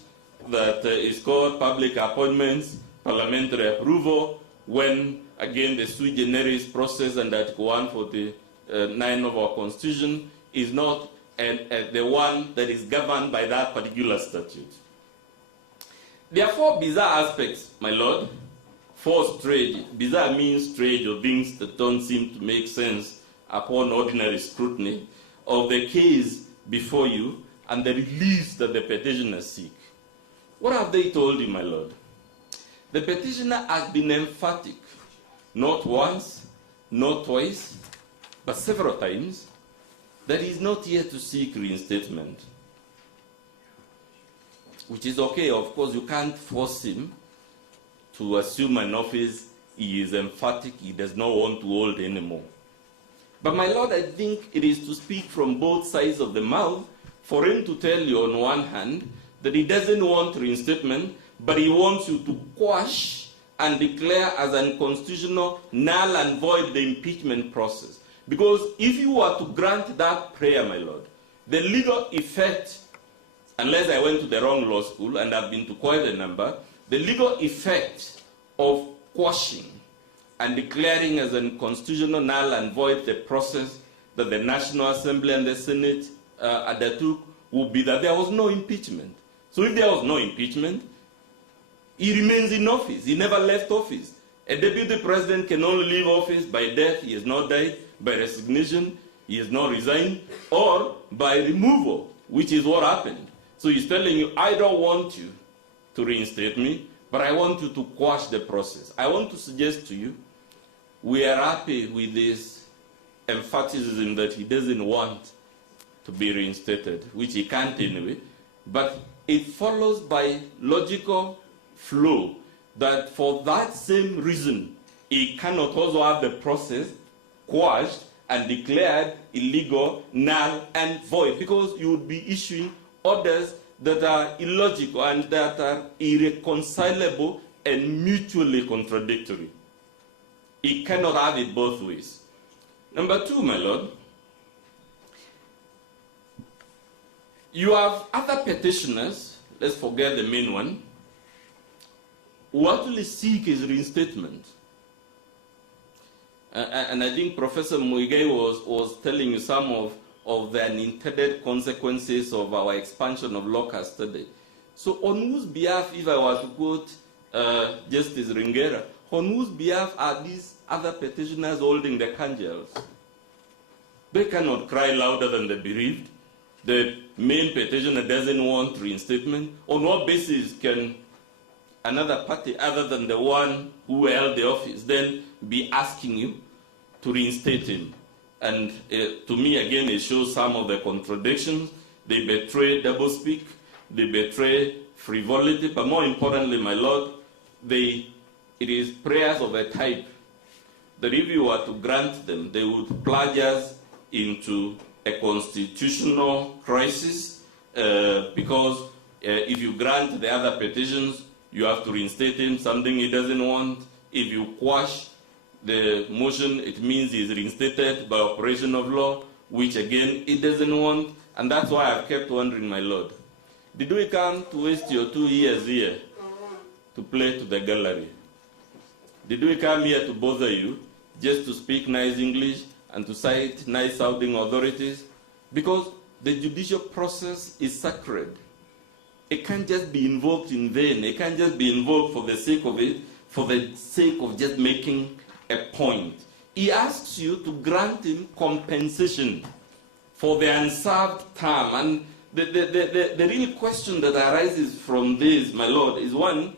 that is called public appointments, parliamentary approval, when, again, the sui generis process under Article 149 of our Constitution is not the one that is governed by that particular statute. There are four bizarre aspects, my lord. Four strange. Bizarre means strange, or things that don't seem to make sense upon ordinary scrutiny of the case before you and the release that the petitioners seek. What have they told you, my lord? The petitioner has been emphatic, not once, not twice, but several times, that he is not here to seek reinstatement. Which is okay, of course, you can't force him to assume an office he is emphatic, he does not want to hold anymore. But my lord, I think it is to speak from both sides of the mouth for him to tell you on one hand that he doesn't want reinstatement, but he wants you to quash and declare as unconstitutional, null and void the impeachment process. Because if you were to grant that prayer, my lord, the legal effect, unless I went to the wrong law school, and I've been to quite a number, the legal effect of quashing and declaring as unconstitutional, null and void the process that the National Assembly and the Senate undertook would be that there was no impeachment. So if there was no impeachment, he remains in office. He never left office. A deputy president can only leave office by death, he has not died, by resignation, he has not resigned, or by removal, which is what happened. So he's telling you, I don't want you to reinstate me, but I want you to quash the process. I want to suggest to you, we are happy with this emphatism that he doesn't want to be reinstated, which he can't anyway, but it follows by logical flow that for that same reason, he cannot also have the process quashed and declared illegal, null, and void, because you would be issuing orders that are illogical and that are irreconcilable and mutually contradictory. He cannot have it both ways. Number two, my lord, you have other petitioners, let's forget the main one, who actually seek his reinstatement. And I think Professor Muigai was telling you some of the unintended consequences of our expansion of law custody. So on whose behalf, if I were to quote Justice Ringera, on whose behalf are these other petitioners holding the candles? They cannot cry louder than the bereaved. The main petitioner doesn't want reinstatement. On what basis can another party other than the one who held the office then be asking you to reinstate him? And to me, again, it shows some of the contradictions. They betray doublespeak, they betray frivolity, but more importantly, my lord, it is prayers of a type that if you were to grant them, they would plunge us into a constitutional crisis, because if you grant the other petitions, you have to reinstate him, something he doesn't want. If you quash the motion, it means he's reinstated by operation of law, which again, he doesn't want. And that's why I've kept wondering, my lord, did we come to waste your 2 years here to play to the gallery? Did we come here to bother you just to speak nice English and to cite nice sounding authorities? Because the judicial process is sacred. It can't just be invoked in vain. It can't just be invoked for the sake of it, for the sake of just making a point. he asks you to grant him compensation for the unserved term. And the real question that arises from this, my Lord, is one,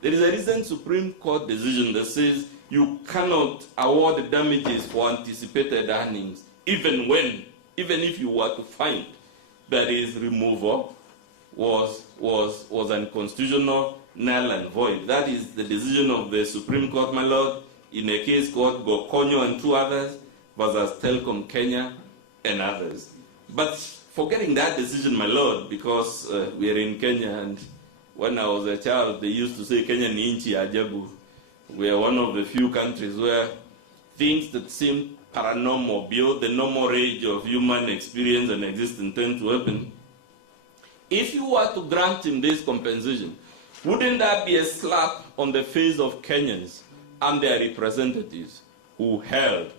there is a recent Supreme Court decision that says you cannot award damages for anticipated earnings, even if you were to find that his removal was unconstitutional, null and void. That is the decision of the Supreme Court, my Lord, in a case called Gokonyo and two others versus Telcom Kenya and others. But forgetting that decision, my Lord, because we are in Kenya, and when I was a child, they used to say Kenya ni nchi ya ajabu. We are one of the few countries where things that seem paranormal, beyond the normal range of human experience and existence, tend to happen. If you were to grant him this compensation, wouldn't that be a slap on the face of Kenyans and their representatives who held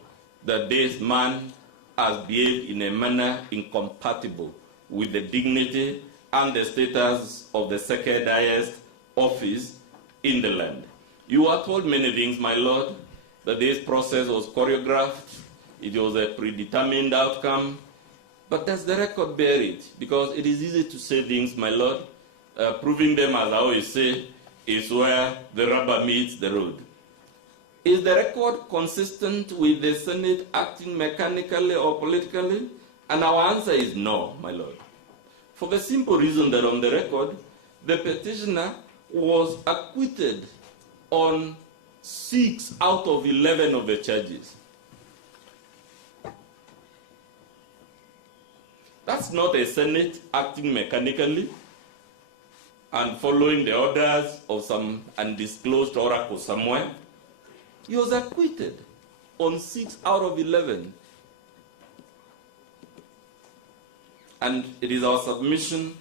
that this man has behaved in a manner incompatible with the dignity and the status of the second highest office in the land? You are told many things, my Lord, that this process was choreographed, it was a predetermined outcome, but does the record bear it? Because it is easy to say things, my Lord, proving them, as I always say, is where the rubber meets the road. Is the record consistent with the Senate acting mechanically or politically? And our answer is no, my Lord. For the simple reason that on the record, the petitioner was acquitted on 6 out of 11 of the charges. That's not a Senate acting mechanically and following the orders of some undisclosed oracle somewhere. He was acquitted on 6 out of 11. And it is our submission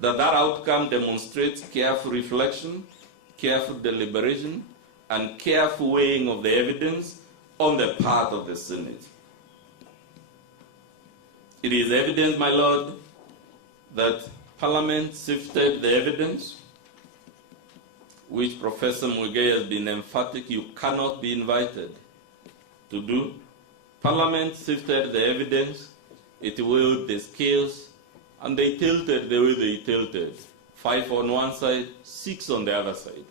that that outcome demonstrates careful reflection, careful deliberation, and careful weighing of the evidence on the part of the Senate. It is evident, my Lord, that Parliament sifted the evidence, which Professor Muigai has been emphatic you cannot be invited to do. Parliament sifted the evidence, it weighed the scales, and they tilted the way they tilted. 5 on one side, 6 on the other side.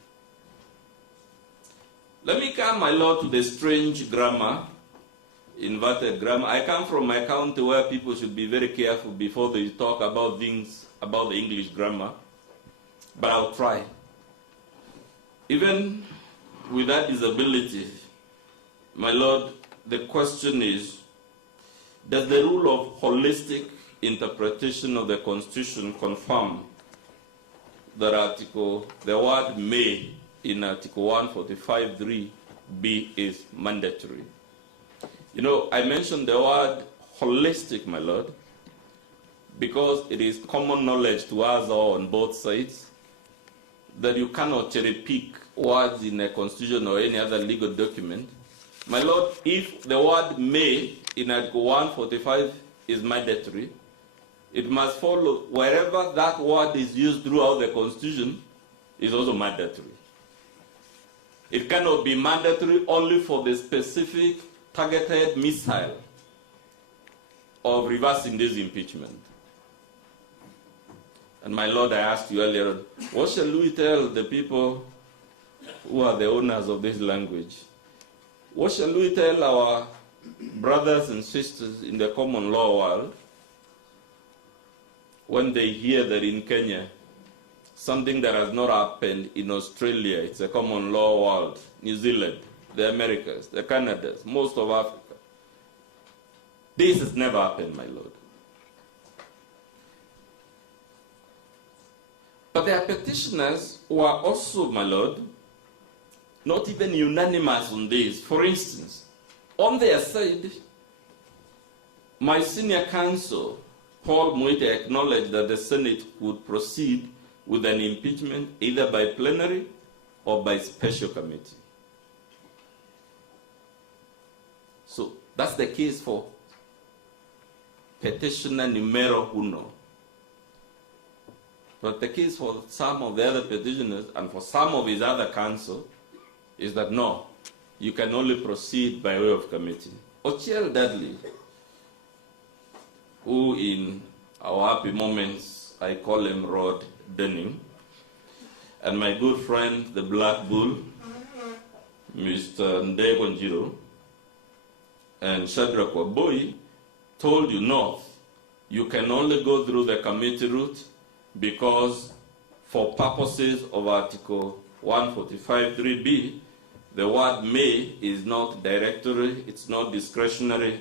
Let me come, my Lord, to the strange grammar, inverted grammar. I come from a county where people should be very careful before they talk about things about the English grammar, but I'll try. Even with that disability, my Lord, the question is, does the rule of holistic interpretation of the Constitution confirm that the word may in Article 145(3)(b) is mandatory? You know, I mentioned the word holistic, my Lord, because it is common knowledge to us all on both sides that you cannot cherry pick words in a constitution or any other legal document. My Lord, if the word may in Article 145 is mandatory, it must follow wherever that word is used throughout the Constitution is also mandatory. It cannot be mandatory only for the specific targeted missile of reversing this impeachment. And my Lord, I asked you earlier on, what shall we tell the people who are the owners of this language? What shall we tell our brothers and sisters in the common law world when they hear that in Kenya, something that has not happened in Australia, it's a common law world, New Zealand, the Americas, the Canadas, most of Africa. This has never happened, my Lord. But there are petitioners who are also, my Lord, not even unanimous on this. For instance, on their side, my senior counsel, Paul Muite, acknowledged that the Senate would proceed with an impeachment either by plenary or by special committee. So that's the case for petitioner numero uno. But the case for some of the other petitioners and for some of his other counsel is that no, you can only proceed by way of committee. Ochiel Dudley, who in our happy moments, I call him Rod Denning, and my good friend, the Black Bull, Mr. Ndegonjiro, and Shadrach Waboi, told you north, you can only go through the committee route because for purposes of Article 145(3)(b, the word may is not directory, it's not discretionary,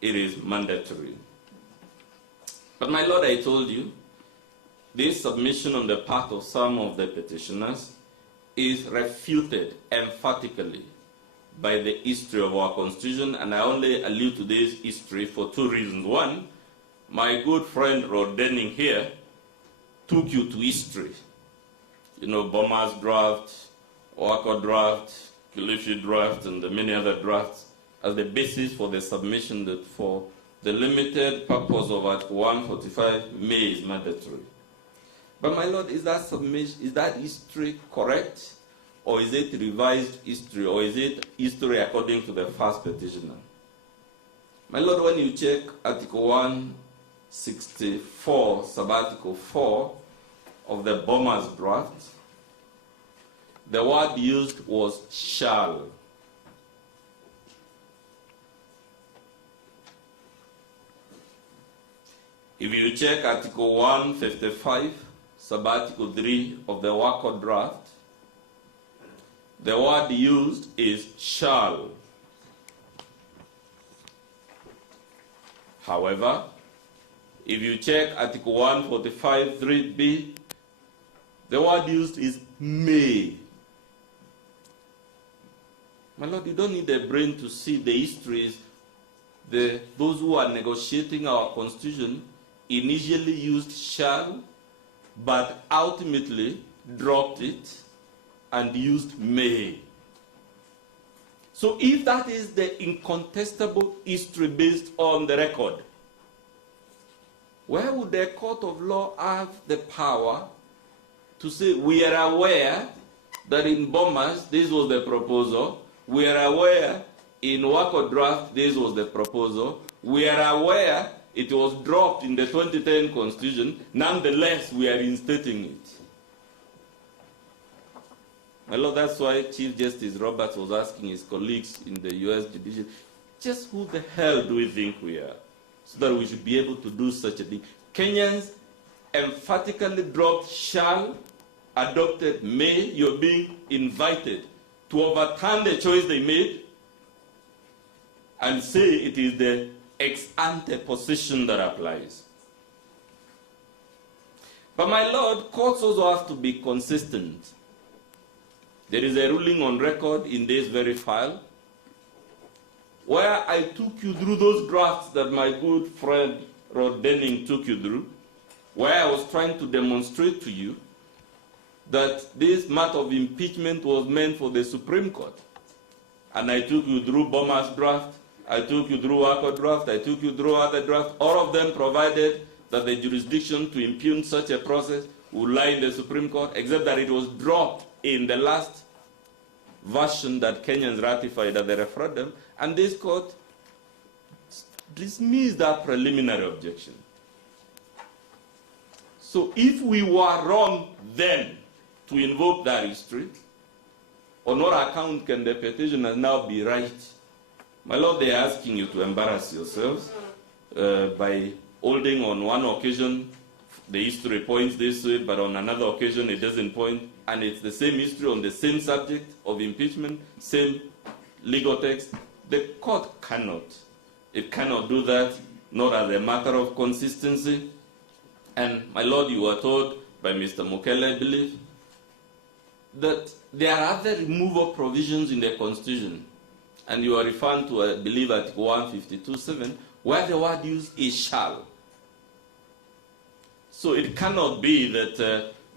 it is mandatory. But my Lord, I told you, this submission on the part of some of the petitioners is refuted emphatically by the history of our Constitution, and I only allude to this history for two reasons. One, my good friend Rod Denning here took you to history. You know, Boma's draft, Wako draft, Kilifi draft, and the many other drafts as the basis for the submission that for the limited purpose of Article 145, may is mandatory. But my Lord, is that submission, is that history correct? Or is it revised history? Or is it history according to the first petitioner? My Lord, when you check Article 164, sub-article 4 of the Boma's draft, the word used was shall. If you check Article 155, sub-article 3 of the Wako draft, the word used is shall. However, if you check Article 145(3)(b, the word used is may. My Lord, you don't need a brain to see the histories. Those who are negotiating our Constitution initially used shall, but ultimately dropped it and used may. So if that is the incontestable history based on the record, where would the court of law have the power to say, we are aware that in Bomas this was the proposal, we are aware in Wako draft this was the proposal, we are aware it was dropped in the 2010 Constitution, nonetheless we are instating it. My Lord, that's why Chief Justice Roberts was asking his colleagues in the U.S. judiciary, just who the hell do we think we are, so that we should be able to do such a thing? Kenyans emphatically dropped shall, adopted may. You're being invited to overturn the choice they made and say it is the ex-ante position that applies. But my Lord, courts also have to be consistent. There is a ruling on record in this very file where I took you through those drafts that my good friend Rod Denning took you through, where I was trying to demonstrate to you that this matter of impeachment was meant for the Supreme Court. And I took you through Boma's draft, I took you through Wako draft, I took you through other drafts. All of them provided that the jurisdiction to impugn such a process would lie in the Supreme Court, except that it was dropped in the last version that Kenyans ratified at the referendum, and this court dismissed that preliminary objection. So if we were wrong then to invoke that history, on what account can the petitioner now be right? My Lord, they are asking you to embarrass yourselves by holding on one occasion the history points this way, but on another occasion it doesn't point, and it's the same history on the same subject of impeachment, same legal text. The court cannot. It cannot do that, not as a matter of consistency. And my Lord, you were told by Mr. Mukele, I believe, that there are other removal provisions in the Constitution, and you are referring to, I believe, Article 152(7), where the word used is shall. So it cannot be that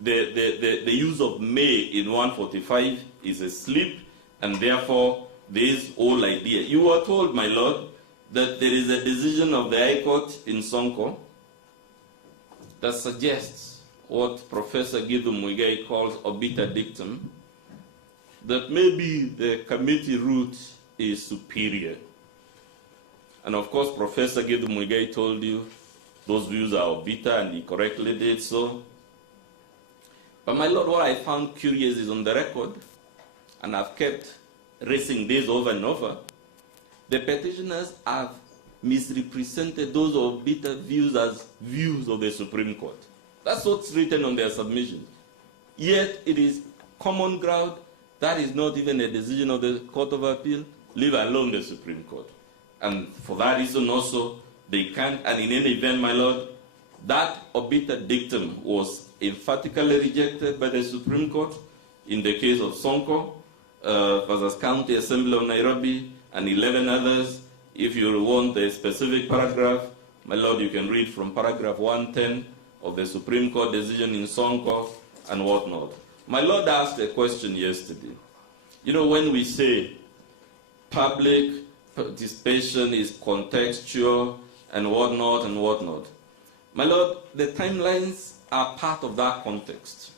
the use of may in 145 is a slip, and therefore this whole idea. You were told, my Lord, that there is a decision of the High Court in Sonko that suggests what Professor Githu Muigai calls obiter dictum, that maybe the committee route is superior. And of course, Professor Githu Muigai told you those views are bitter, and he correctly did so. But my Lord, what I found curious is on the record, and I've kept raising this over and over, the petitioners have misrepresented those of bitter views as views of the Supreme Court. That's what's written on their submission. Yet it is common ground. That is not even a decision of the Court of Appeal, leave alone the Supreme Court. And for that reason also, they can't, and in any event, my Lord, that obiter dictum was emphatically rejected by the Supreme Court in the case of Sonko versus County Assembly of Nairobi and 11 others. If you want the specific paragraph, my Lord, you can read from paragraph 110 of the Supreme Court decision in Sonko and whatnot. My Lord asked a question yesterday. You know, when we say public participation is contextual and whatnot, my Lord, the timelines are part of that context.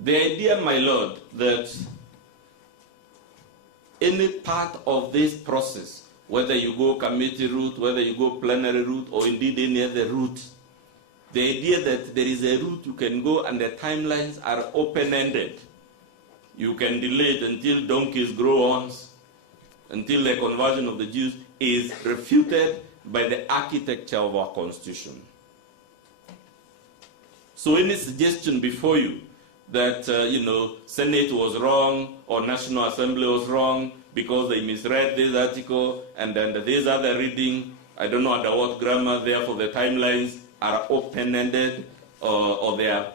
The idea, my Lord, that any part of this process, whether you go committee route, whether you go plenary route, or indeed any other route, the idea that there is a route you can go and the timelines are open-ended. You can delay it until donkeys grow horns, until the conversion of the Jews, is refuted by the architecture of our Constitution. So any suggestion before you that, Senate was wrong or National Assembly was wrong because they misread this article and then this other reading, I don't know under what grammar, therefore the timelines are open-ended or they are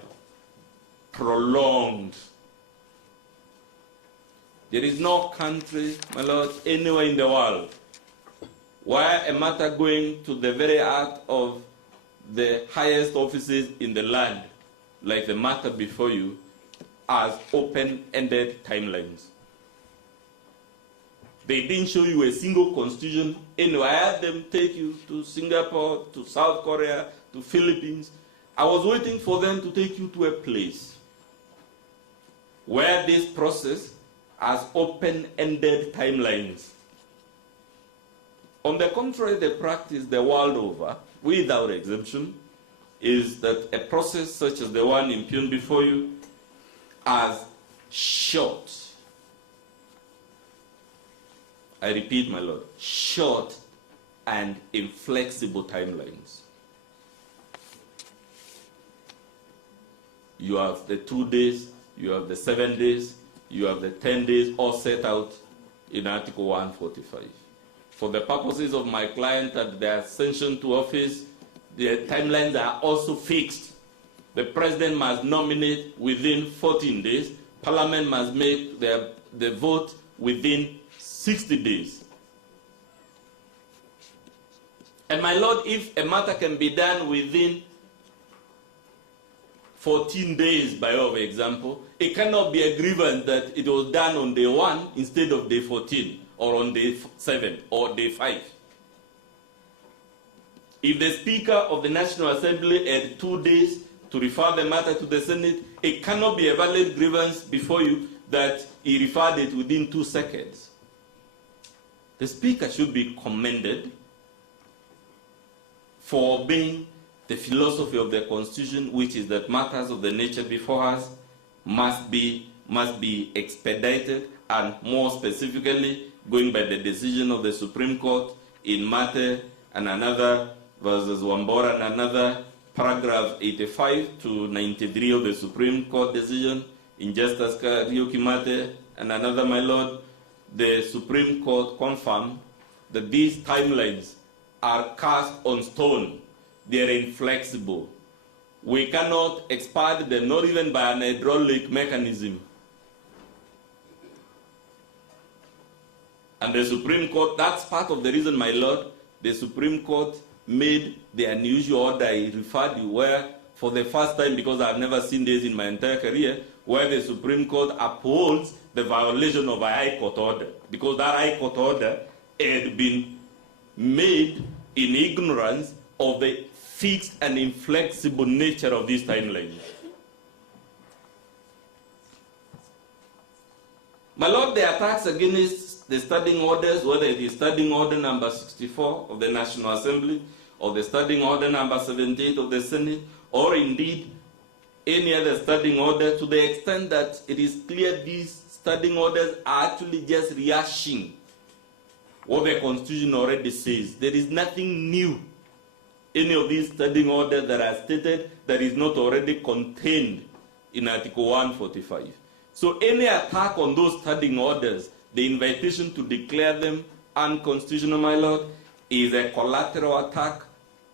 prolonged. There is no country, my Lord, anywhere in the world where a matter going to the very heart of the highest offices in the land, like the matter before you, as open-ended timelines. They didn't show you a single constitution anywhere. I had them take you to Singapore, to South Korea, to Philippines. I was waiting for them to take you to a place where this process has open-ended timelines. On the contrary, the practice the world over, without exemption, is that a process such as the one impugned before you has short, I repeat, my Lord, short and inflexible timelines. You have the 2 days, you have the 7 days, you have the 10 days, all set out in Article 145. For the purposes of my client at their ascension to office, the timelines are also fixed. The President must nominate within 14 days. Parliament must make the vote within 60 days. And my Lord, if a matter can be done within 14 days, by way of example, it cannot be a grievance that it was done on day 1 instead of day 14, or on day 7, or day 5. If the Speaker of the National Assembly had 2 days to refer the matter to the Senate, it cannot be a valid grievance before you that he referred it within 2 seconds. The Speaker should be commended for obeying the philosophy of the Constitution, which is that matters of the nature before us must be expedited, and more specifically, going by the decision of the Supreme Court in Mate and another versus Wambora and another, paragraph 85 to 93 of the Supreme Court decision in Justice Kariuki Mate and another, my Lord, the Supreme Court confirmed that these timelines are cast on stone. They are inflexible. We cannot expand them, not even by an hydraulic mechanism. And the Supreme Court, that's part of the reason, my Lord, the Supreme Court made the unusual order I referred you, where for the first time, because I've never seen this in my entire career, where the Supreme Court upholds the violation of a High Court order, because that High Court order had been made in ignorance of the fixed and inflexible nature of this timeline. My Lord, the attacks against the standing orders, whether it is standing order number 64 of the National Assembly, or the standing order number 78 of the Senate, or indeed any other standing order, to the extent that it is clear these standing orders are actually just rehashing what the Constitution already says. There is nothing new, any of these standing orders that are stated, that is not already contained in Article 145. So any attack on those standing orders, the invitation to declare them unconstitutional, my Lord, is a collateral attack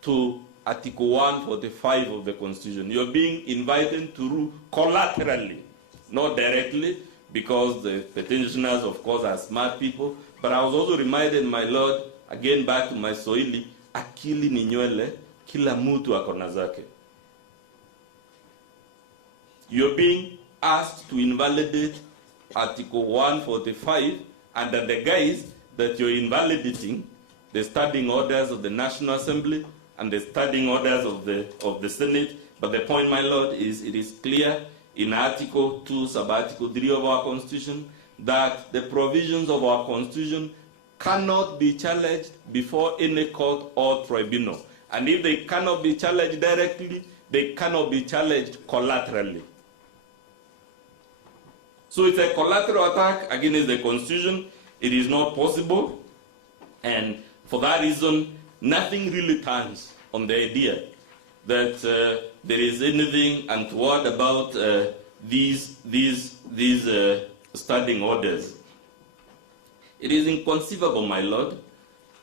to Article 145 of the Constitution. You're being invited to rule collaterally, not directly, because the petitioners, of course, are smart people. But I was also reminded, my Lord, again back to my Swahili, akili ni nywele, kila mtu akona zake. You're being asked to invalidate Article 145 under the guise that you're invalidating the standing orders of the National Assembly and the standing orders of the Senate. But the point, my Lord, is it is clear in Article 2, sub-Article 3 of our Constitution that the provisions of our Constitution cannot be challenged before any court or tribunal. And if they cannot be challenged directly, they cannot be challenged collaterally. So it's a collateral attack against the Constitution. It is not possible. And for that reason, nothing really turns on the idea that there is anything untoward about these standing orders. It is inconceivable, my Lord,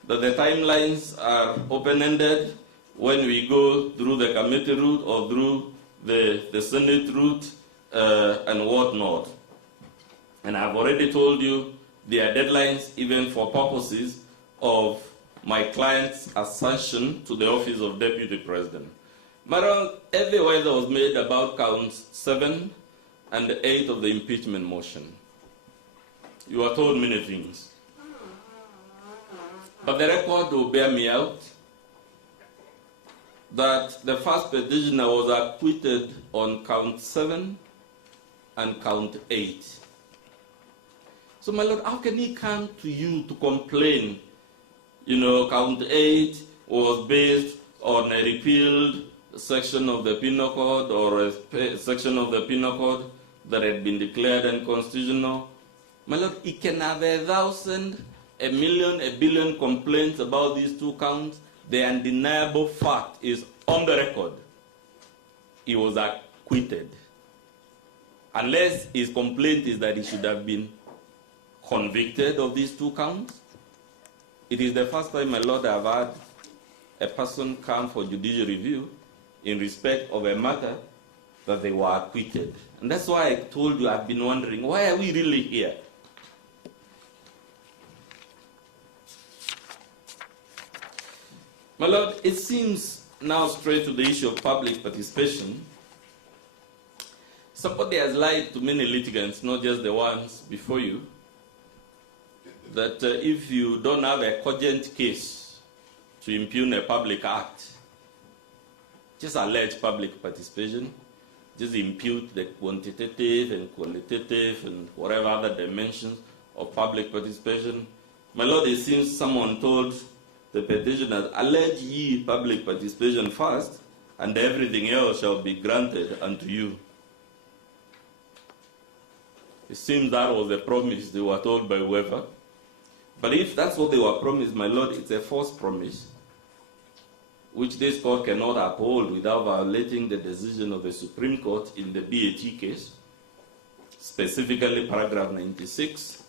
that the timelines are open-ended when we go through the committee route or through the Senate route and whatnot. And I've already told you there are deadlines even for purposes of my client's ascension to the office of Deputy President. Madam, everywhere that was made about counts 7 and 8 of the impeachment motion, you are told many things. But the record will bear me out that the first petitioner was acquitted on count 7 and count 8. So, my Lord, how can he come to you to complain? You know, count 8 was based on a repealed section of the Penal Code or a section of the Penal Code that had been declared unconstitutional. My Lord, he can have 1,000, 1,000,000, 1,000,000,000 complaints about these two counts. The undeniable fact is on the record. He was acquitted. Unless his complaint is that he should have been convicted of these two counts. It is the first time, my Lord, I have had a person come for judicial review in respect of a matter that they were acquitted. And that's why I told you I've been wondering, why are we really here? My Lord, it seems now straight to the issue of public participation. Somebody has lied to many litigants, not just the ones before you, that if you don't have a cogent case to impugn a public act, just allege public participation, just impute the quantitative and qualitative and whatever other dimensions of public participation. My Lord, it seems someone told the petitioners, allege ye public participation first, and everything else shall be granted unto you. It seems that was the promise they were told by whoever. But if that's what they were promised, my Lord, it's a false promise, which this court cannot uphold without violating the decision of the Supreme Court in the BAT case, specifically paragraph 96,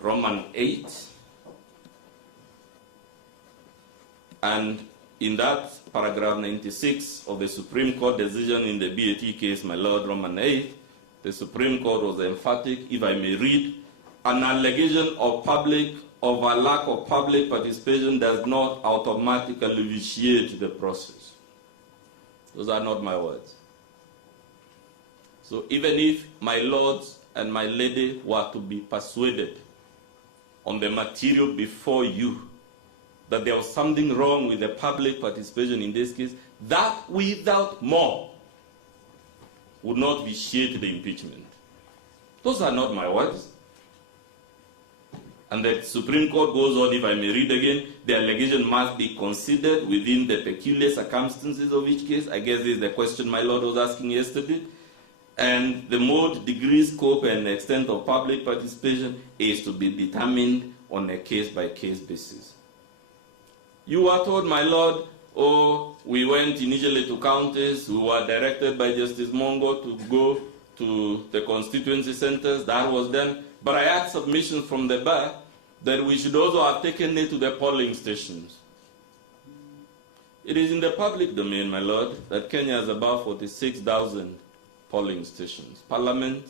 Roman 8. And in that paragraph 96 of the Supreme Court decision in the BAT case, my Lord, Roman 8, the Supreme Court was emphatic, if I may read, an allegation of a lack of public participation does not automatically vitiate the process. Those are not my words. So even if my lords and my lady were to be persuaded on the material before you that there was something wrong with the public participation in this case, that without more would not vitiate the impeachment. Those are not my words. And the Supreme Court goes on, if I may read again, the allegation must be considered within the peculiar circumstances of each case. I guess this is the question my Lord was asking yesterday. And the mode, degree, scope, and extent of public participation is to be determined on a case-by-case basis. You were told, my Lord, oh, we went initially to counties, we were directed by Justice Mongo to go to the constituency centers. That was done. But I had submissions from the bar that we should also have taken it to the polling stations. It is in the public domain, my Lord, that Kenya has about 46,000 polling stations. Parliament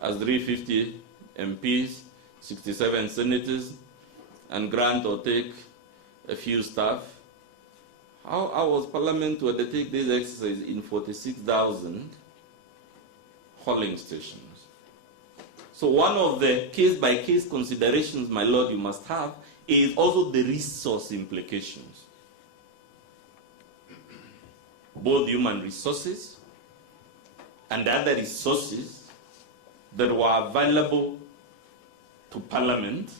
has 350 MPs, 67 senators, and grant or take a few staff. How was Parliament to undertake this exercise in 46,000 polling stations? So one of the case-by-case considerations, my Lord, you must have is also the resource implications. Both human resources and other resources that were available to Parliament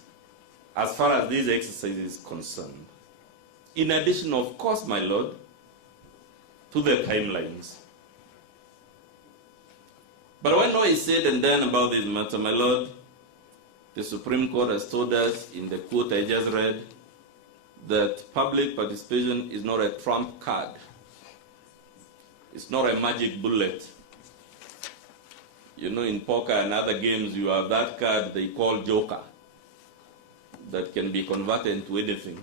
as far as this exercise is concerned. In addition, of course, my Lord, to the timelines. But when all is said and done about this matter, my Lord, the Supreme Court has told us in the quote I just read that public participation is not a trump card. It's not a magic bullet. You know, in poker and other games, you have that card they call joker that can be converted into anything.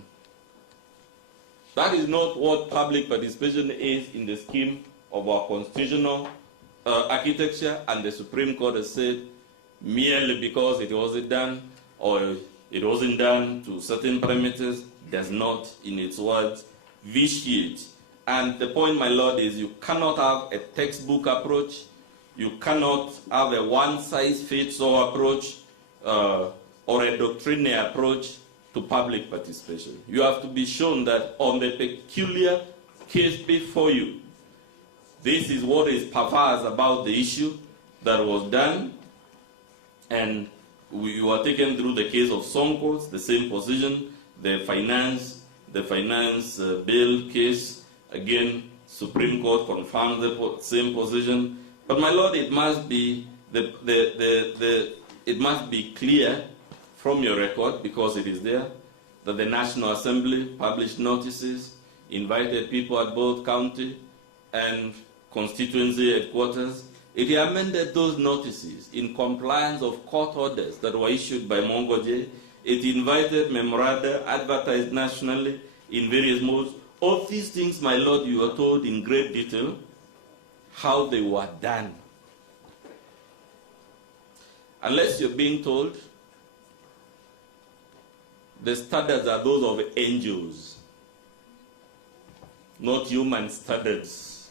That is not what public participation is in the scheme of our constitutional architecture, and the Supreme Court has said merely because it wasn't done or it wasn't done to certain parameters does not, in its words, vitiate. And the point, my Lord, is you cannot have a textbook approach, you cannot have a one-size-fits-all approach or a doctrinal approach to public participation. You have to be shown that on the peculiar case before you, this is what is perverse about the issue that was done, and we were taken through the case of Sonko, the same position, the finance bill case, again, Supreme Court confirmed the same position. But my Lord, it must be it must be clear from your record, because it is there, that the National Assembly published notices, invited people at both county and constituency headquarters. It amended those notices in compliance of court orders that were issued by Mongo J. It invited memoranda advertised nationally in various modes. All these things, my Lord, you are told in great detail how they were done. Unless you're being told, the standards are those of angels, not human standards.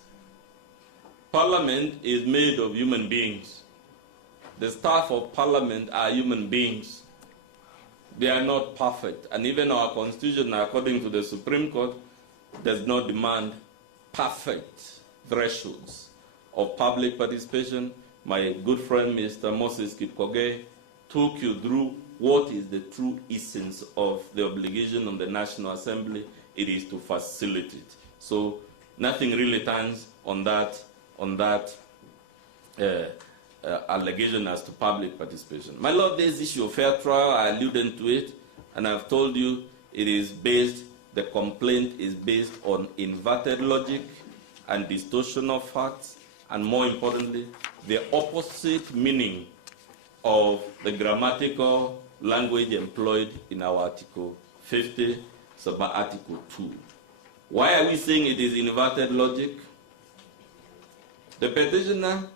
Parliament is made of human beings. The staff of Parliament are human beings. They are not perfect. And even our Constitution, according to the Supreme Court, does not demand perfect thresholds of public participation. My good friend, Mr. Moses Kipkoge, took you through what is the true essence of the obligation on the National Assembly. It is to facilitate. So nothing really turns on that allegation as to public participation. My Lord, this issue of fair trial, I alluded to it, and I've told you it is based, the complaint is based on inverted logic and distortion of facts, and more importantly, the opposite meaning of the grammatical language employed in our Article 50, sub-Article 2. Why are we saying it is inverted logic? The petitioner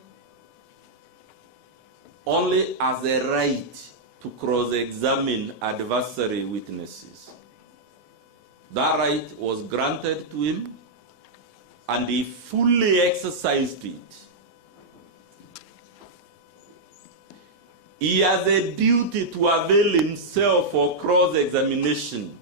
only has a right to cross-examine adversary witnesses. That right was granted to him, and he fully exercised it. He has a duty to avail himself for cross-examination.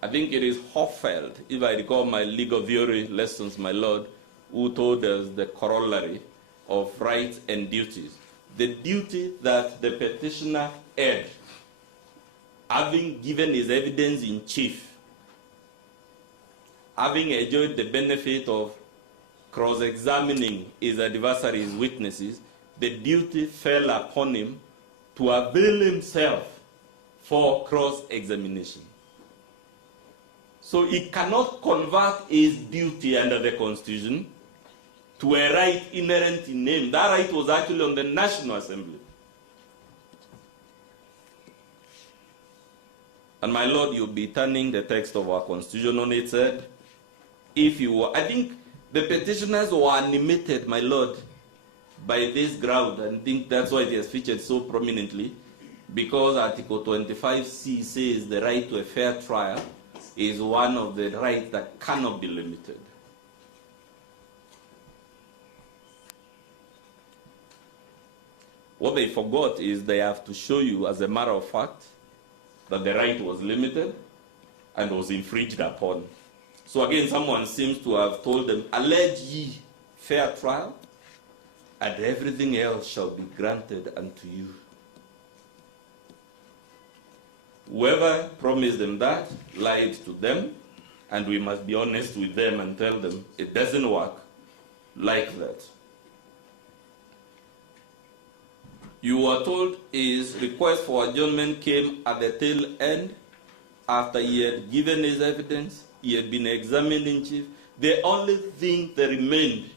I think it is Hoffeld, if I recall my legal theory lessons, my lord, who told us the corollary of rights and duties. The duty that the petitioner had, having given his evidence in chief, having enjoyed the benefit of cross-examining his adversary's witnesses, the duty fell upon him to avail himself for cross-examination. So he cannot convert his duty under the Constitution to a right inherent in him. That right was actually on the National Assembly. And my lord, you'll be turning the text of our Constitution on its head. If you were, I think the petitioners were animated, my lord, by this ground, and I think that's why it has featured so prominently, because Article 25C says the right to a fair trial is one of the rights that cannot be limited. What they forgot is they have to show you, as a matter of fact, that the right was limited and was infringed upon. So again, someone seems to have told them, allege ye fair trial, and everything else shall be granted unto you. Whoever promised them that lied to them, and we must be honest with them and tell them it doesn't work like that. You were told his request for adjournment came at the tail end after he had given his evidence, he had been examined in chief. The only thing that remained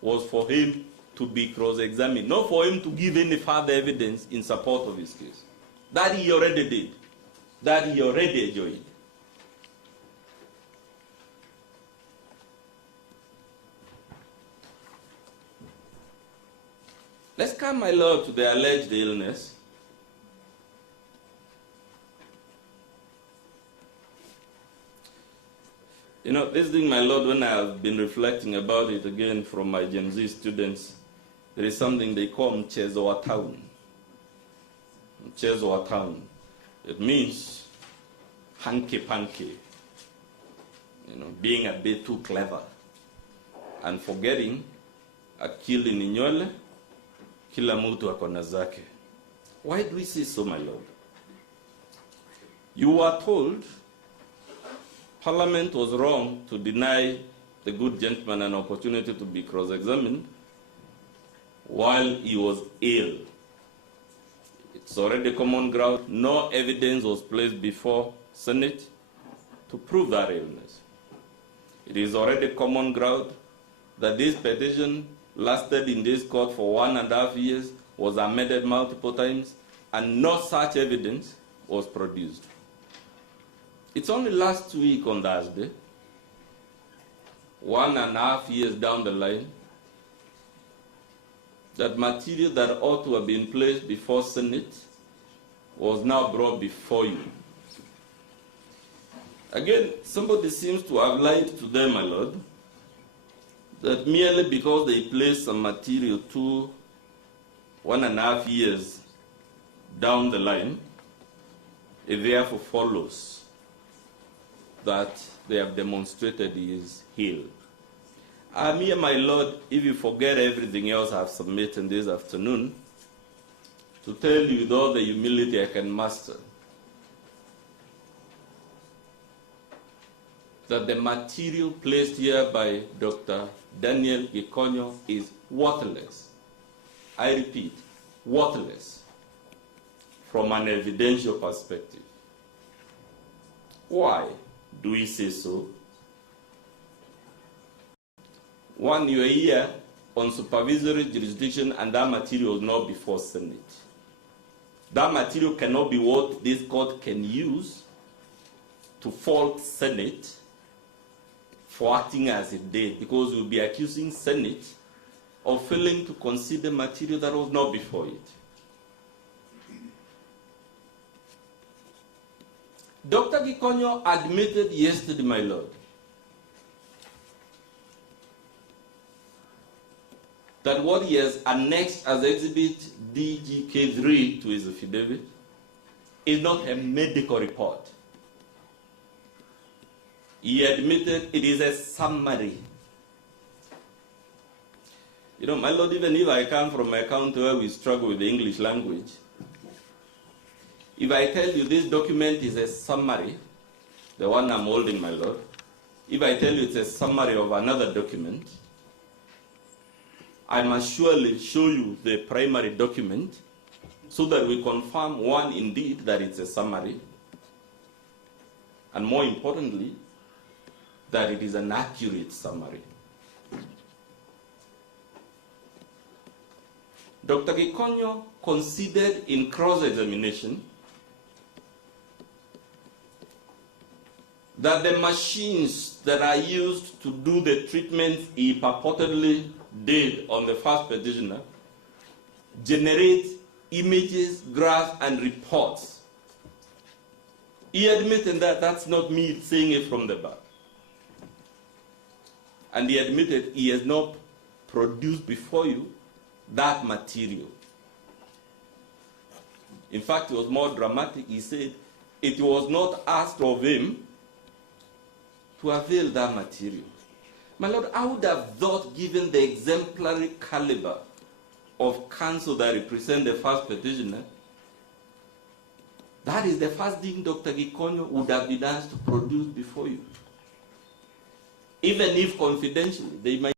was for him to be cross-examined, not for him to give any further evidence in support of his case. That he already did, that he already enjoyed. Let's come, my lord, to the alleged illness. You know, this thing, my lord, when I have been reflecting about it again from my Gen Z students, there is something they call Mchezo Town. Mchezo Town. It means hanky-panky. You know, being a bit too clever and forgetting akili ni nywele, kila mtu akona zake. Why do we say so, my lord? You were told Parliament was wrong to deny the good gentleman an opportunity to be cross-examined while he was ill. It's already common ground. No evidence was placed before Senate to prove that illness. It is already common ground that this petition lasted in this court for 1.5 years, was amended multiple times, and no such evidence was produced. It's only last week on Thursday, 1.5 years down the line, that material that ought to have been placed before Senate was now brought before you. Again, somebody seems to have lied to them, my lord, that merely because they placed some material 1.5 years down the line, it therefore follows that they have demonstrated he is healed. I'm here, my lord, if you forget everything else I've submitted this afternoon, to tell you with all the humility I can muster, that the material placed here by Dr. Daniel Gikonyo is worthless. I repeat, worthless from an evidential perspective. Why do we say so? One, you are here on supervisory jurisdiction and that material is not before Senate. That material cannot be what this court can use to fault Senate for acting as it did, because we'll be accusing Senate of failing to consider material that was not before it. Dr. Gikonyo admitted yesterday, my lord, that what he has annexed as Exhibit DGK3 to his affidavit is not a medical report. He admitted it is a summary. You know, my lord, even if I come from a country where we struggle with the English language, if I tell you this document is a summary, the one I'm holding, my lord, if I tell you it's a summary of another document, I must surely show you the primary document so that we confirm, one, indeed, that it's a summary, and more importantly, that it is an accurate summary. Dr. Gikonyo considered in cross-examination that the machines that are used to do the treatments he purportedly did on the first petitioner generate images, graphs, and reports. He admitted that that's not me saying it from the back. And he admitted he has not produced before you that material. In fact, it was more dramatic. He said it was not asked of him to avail that material. My lord, I would have thought, given the exemplary caliber of counsel that represent the first petitioner, that is the first thing Dr. Gikonyo would have been asked to produce before you. Even if confidentially, they might.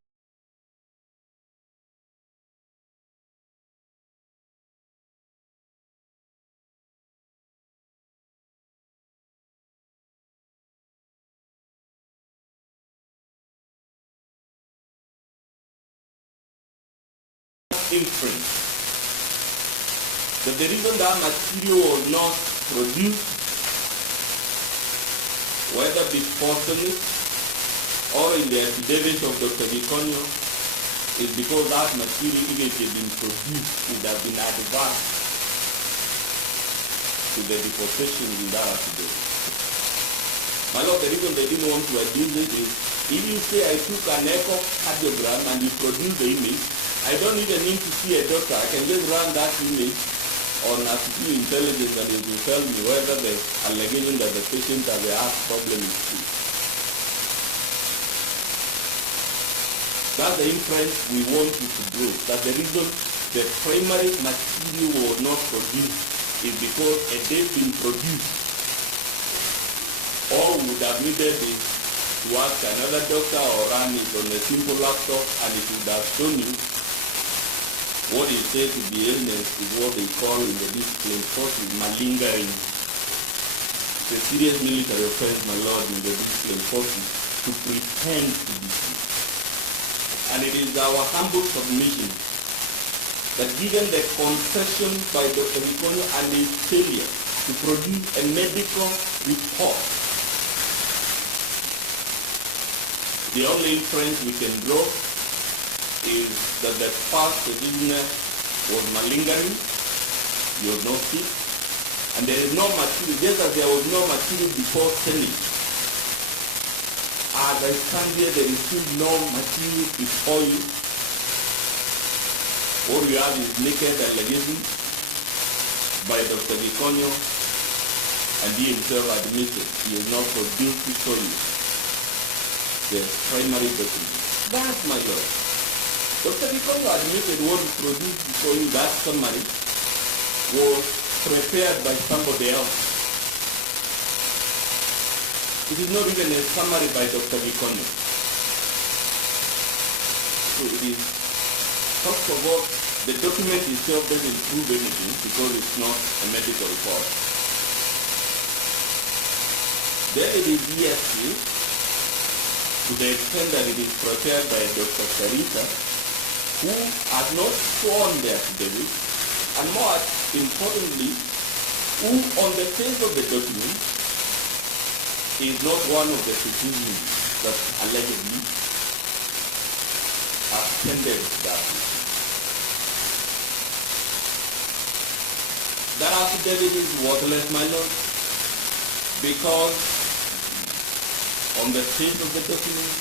Inference that the reason that material was not produced, whether before Senate or in the affidavit of Dr. Gikonyo, is because that material, even if it had been produced, would have been advanced to the deposition in that affidavit. My lord, the reason they didn't want to adduce it is, if you say I took an echocardiogram and you produce the image, I don't even need to see a doctor. I can just run that image on artificial intelligence and it will tell me whether the allegation that the patient has a heart problem is true. That's the inference we want you to draw, that the reason the primary material was not produced is because a date been produced. All we would have needed is to ask another doctor or run it on a simple laptop and it would have shown you what is said to be illness is what they call in the discipline forces malingering. It's a serious military offense, my lord, in the discipline forces to pretend to be sick. And it is our humble submission that given the concession by Dr. Gikonyo and his failure to produce a medical report, the only inference we can draw is that the first petitioner was malingering, he was not sick, and there is no material, just as there was no material before Senate. As I stand here, there is still no material before you. All you have is naked allegations by Dr. Gikonyo, and he himself admitted he has not produced before you the primary document. That's my lord. Dr. Gikonyo admitted what he produced before you, that summary, was prepared by somebody else. It is not even a summary by Dr. Gikonyo. So it is, first of all, the document itself doesn't prove anything because it's not a medical report. Then it is ESC, to the extent that it is prepared by Dr. Sarita, who has not sworn the affidavit, and more importantly, who on the face of the document is not one of the petitioners that allegedly attended that meeting. That affidavit is worthless, my lord, because on the face of the document,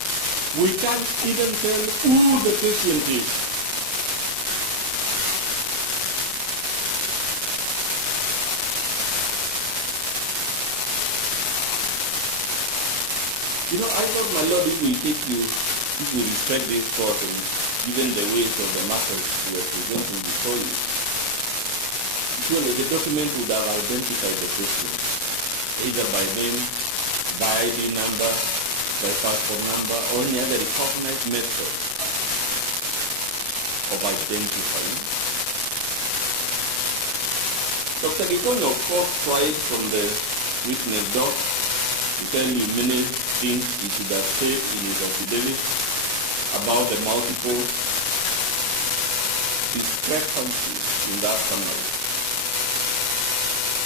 we can't even tell who the patient is. You know, I thought, my Lord, if we respect this court and given the weight of the matters we are presenting before you, surely the document would have identified the person, either by name, by ID number, by passport number, or any other recognized method of identifying. Dr. Gikonyo, of course, tried from the witness doc to tell you many things he should have said in his affidavit about the multiple discrepancies in that summary.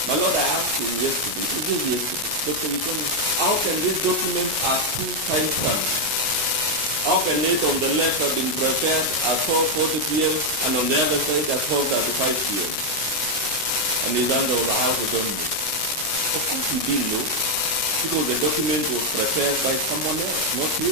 My Lord, I asked him yesterday, Dr. Gikonyo, how can this document are two time stamps? How can it on the left have been prepared at 12:40 p.m. and on the other side at 12:35 p.m.? And his answer was, I also don't know. Of course you didn't know, because the document was prepared by someone else, not you.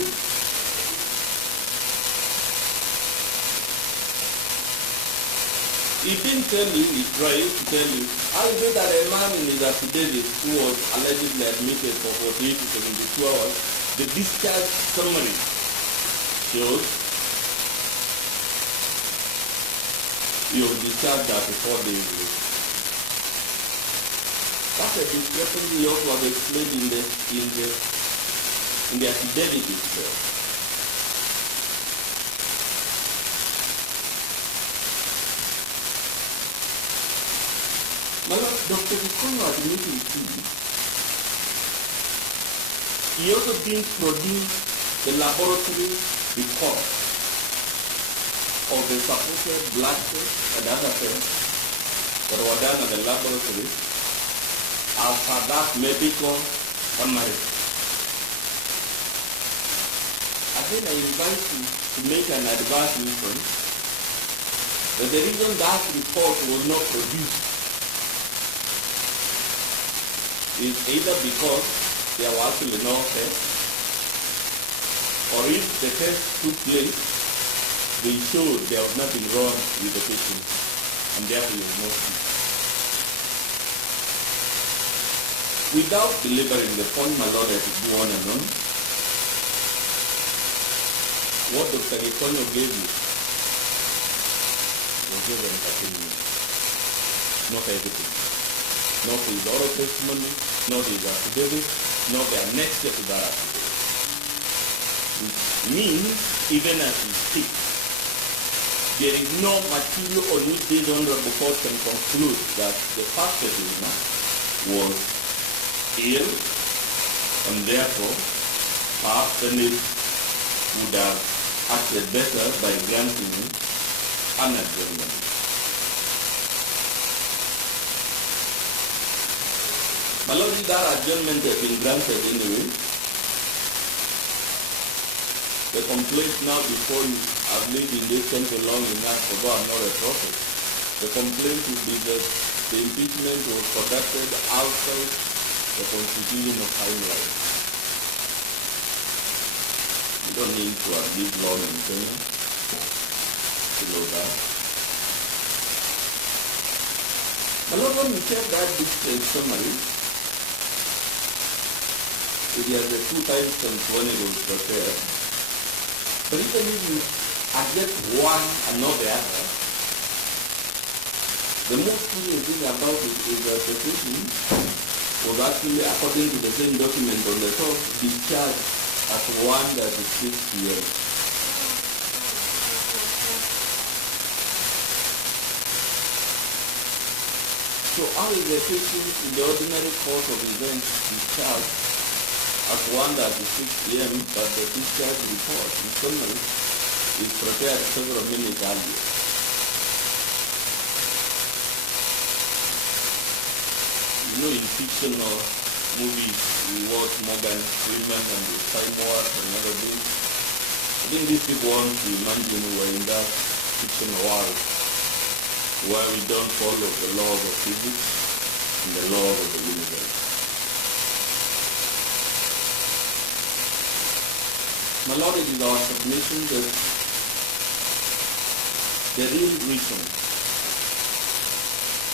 He didn't tell you, he tried to tell you, how is it that a man in his affidavit who was allegedly admitted for 48 to 72 hours, the discharge summary shows he was discharged after 4 days ago. That's a discrepancy you also have explained in the affidavit itself. Well, Dr. Gikonyo admitted too, he also didn't produce the laboratory report of the supposed blood tests and other tests that were done at the laboratory as per that medical summary. Again, I invite you to make an adverse inference that the reason that report was not produced is either because there were actually no tests, or if the test took place, they showed there was nothing wrong with the patient, and therefore he was not sick. Without belaboring the point, my Lord, I could go on and on. What Dr. Gikonyo gave you was just entertainment, not everything. Not his oral testimony, not his affidavit, not the annexure to that affidavit. Which means, even as we speak, there is no material on which this honorable court can conclude that the first petitioner was ill, and therefore, perhaps the Senate would have acted better by granting him an adjournment. My Lord, that adjournment has been granted anyway. The complaint now before you have lived in this country long enough to go and not a prophet. The complaint will be that the impeachment was conducted outside the constitutional timeline. You don't need to have lived long in Kenya to know that. My Lord, when you check that distance summary, it has the 2 times since when it was prepared. But even if you adjust one and not the other, the most curious thing about it is that the patient was actually, according to the same document on the top, discharged at 1:36 p.m. So how is the patient in the ordinary course of events discharged at 1:36 p.m. but the discharge report in summary is prepared several minutes earlier? You know, in fictional movies we watch Morgan Freeman and the Time War and other things. I think these people want to imagine we're in that fictional world where we don't follow the laws of physics and the laws of the universe. My Lord, it is our submission that the real reason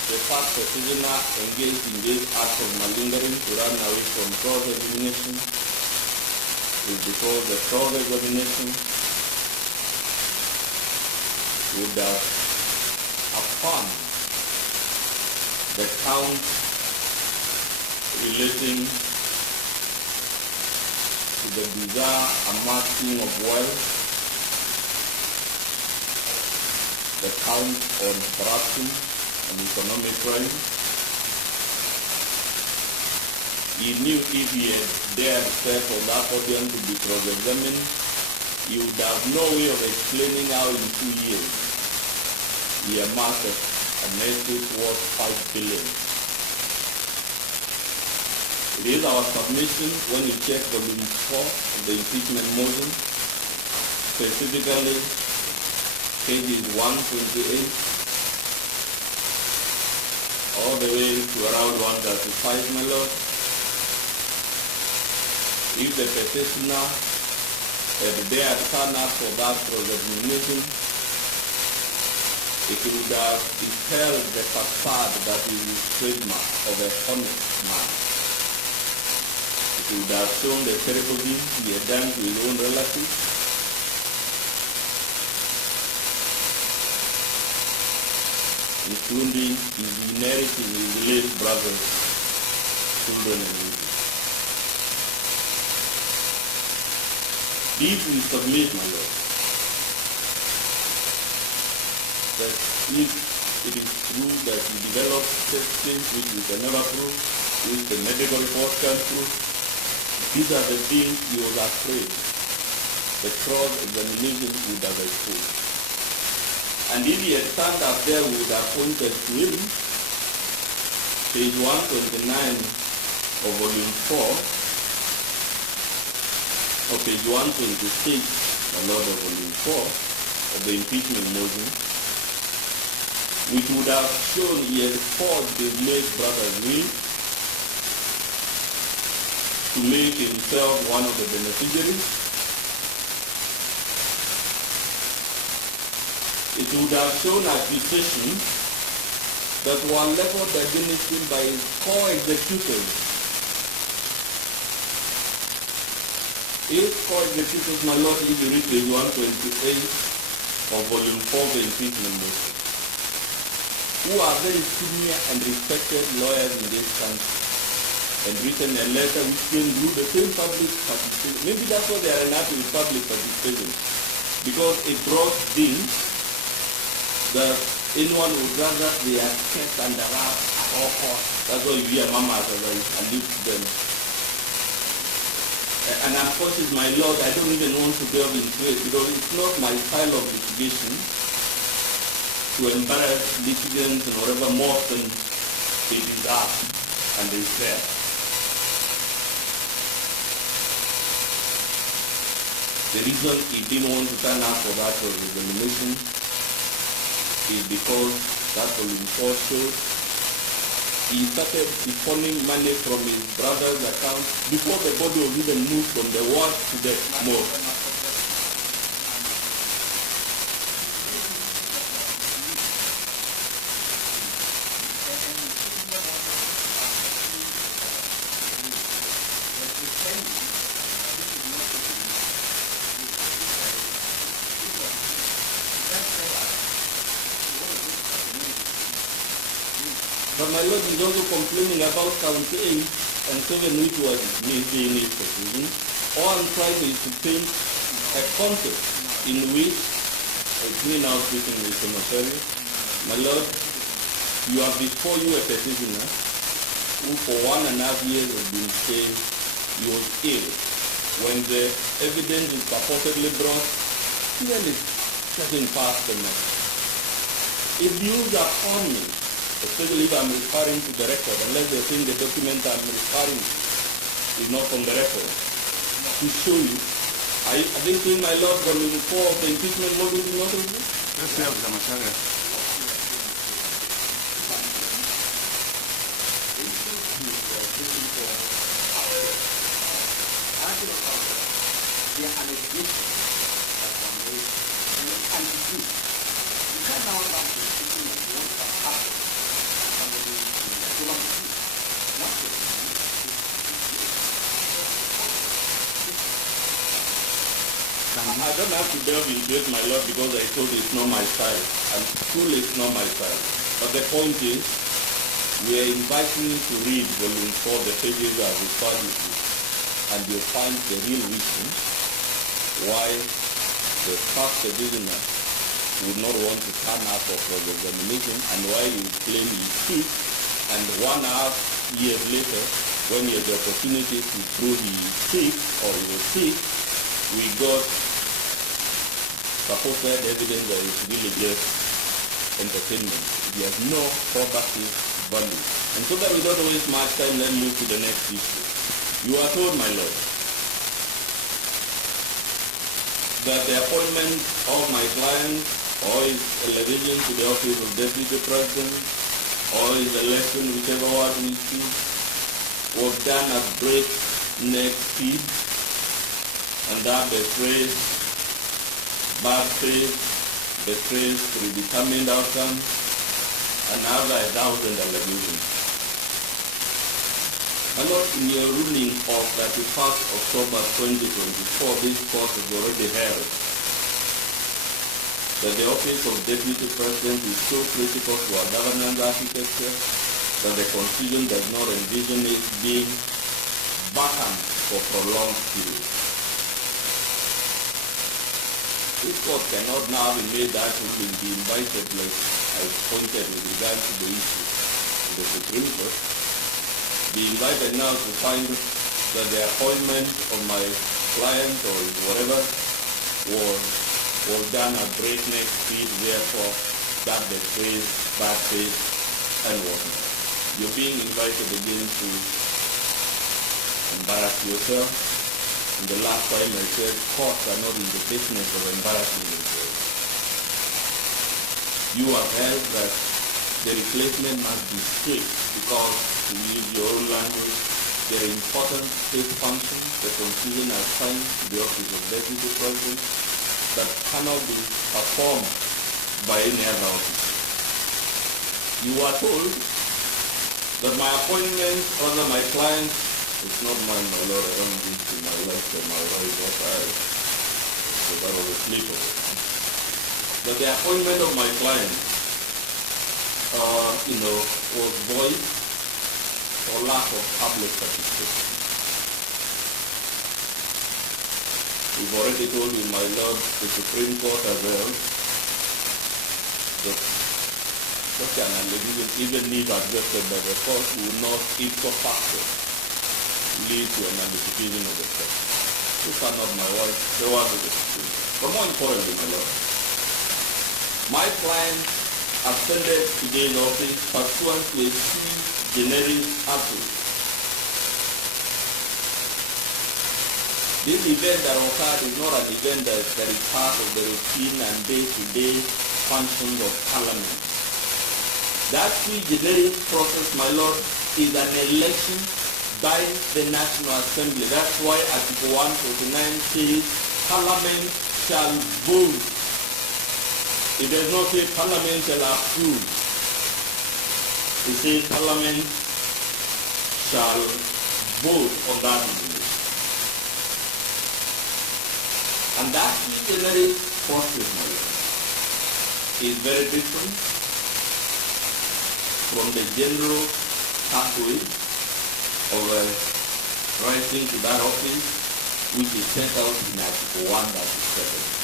the past petitioner engaged in this act of malingering to run away from cross-examination is because the cross-examination would have affirmed the count relating to the bizarre amassing of wealth, the count on corruption and economic crime. He knew if he had dared step on that podium to be cross-examined, he would have no way of explaining how in 2 years he amassed an estate worth $5 billion. It is our submission when you check volume 4 of the impeachment motion, specifically pages 128 all the way to around 135, my lord. If the petitioner had dared turn up for that cross-examination, it would have dispelled the facade that is his trademark of a honest man. It would have shown the terrible things he had done to his own relatives, including his inheriting his late brothers, children, and nieces. If we submit, my lord, that if it is true that he developed things which we can never prove, which the medical report can prove, these are the things he was afraid the cross-examination would have exposed. And if he had stand up there, we would have pointed to him, page 129 of volume 4, or page 126, my lord, of volume 4 of the impeachment motion, which would have shown he had forged his late brother's will to make himself one of the beneficiaries. It would have shown accusations that were leveled against him by his co-executors. His co-executors, my lord, if you read page 128 of volume 4 of the impeachment motion, who are very senior and respected lawyers in this country, and written a letter which came through the same public participation. Maybe that's why they are unhappy with public participation, because it brought things that anyone would rather they are kept under wraps at all costs. That's why you hear mamas as I allude to them. And unfortunately, my lord, I don't even want to delve into it because it's not my style of litigation to embarrass litigants and whatever more than they deserve and they fair. The reason he didn't want to turn up for that examination is because that volume 4 showed he started depositing money from his brother's account before the body was even moved from the ward to the morgue. But my lord is also complaining about count 8 and 7 which was made in his petition. All I'm trying is to paint a concept in which, it's me now speaking with Senator, my lord, you have before you a petitioner who for 1.5 years has been saying he was ill. When the evidence is purportedly brought, clearly doesn't pass the message. If views are on me, especially if I'm referring to the record, unless they think the document I'm referring to is not on the record, to show you. I think saying, my lord, volume 4 of the impeachment motion is not on this? Yes, we have the material. I don't have to delve into it, my lord, because I told you it's not my style. And truly it's not my style. But the point is, we are inviting you to read volume 4, the pages I have referred you to, and you'll find the real reason why the first petitioner would not want to turn up for the examination, and why he would claim he's sick, and 1.5 years later, when he had the opportunity to prove he is sick or he was sick, we got supposed evidence that it's really just entertainment. It has no productive value. And so that we don't waste much time, let's move to the next issue. You are told, my lord, that the appointment of my client or his elevation to the office of Deputy President or his election, whichever word we choose, was done at breakneck speed, and that betrays bad faith, betrays predetermined outcomes, and other 1,000 allegations. My lord, in your ruling of 31st October 2024, this court has already held that the office of Deputy President is so critical to our governance architecture that the Constitution does not envision it being vacant for prolonged periods. This court cannot now be made that ruling be invited, like I pointed with regard to the issue of the Supreme Court, be invited now to find that the appointment of my client or whatever was done at breakneck speed, therefore that betrays bad faith and whatnot. You're being invited again to embarrass yourself. And the last time I said courts are not in the business of embarrassing themselves. You have held that the replacement must be strict because, to use your own language, there are important state functions the Constitution has assigned to the office of Deputy President that cannot be performed by any other officer. You are told that my appointment under my client, it's not mine, my lord, I don't give to my left and my right, what I, so that was a slip of it. That the appointment of my client, was void for lack of public participation. We've already told you, my lord, the Supreme Court as well, that such an allegation, even if accepted by the court, will not ipso facto lead to a nullification of the court. These are not my words, the words of the Supreme Court. But more importantly, my lord, my client ascended today's office pursuant to a sui generis action. This event that occurred is not an event that is part of the routine and day-to-day functions of Parliament. That sui generis process, my lord, is an election by the National Assembly. That's why Article 149 says Parliament shall vote. It does not say Parliament shall approve. It says Parliament shall vote on that resolution. And that general process, my lord, is very different from the general pathway of rising to that office, which is set out in Article 137.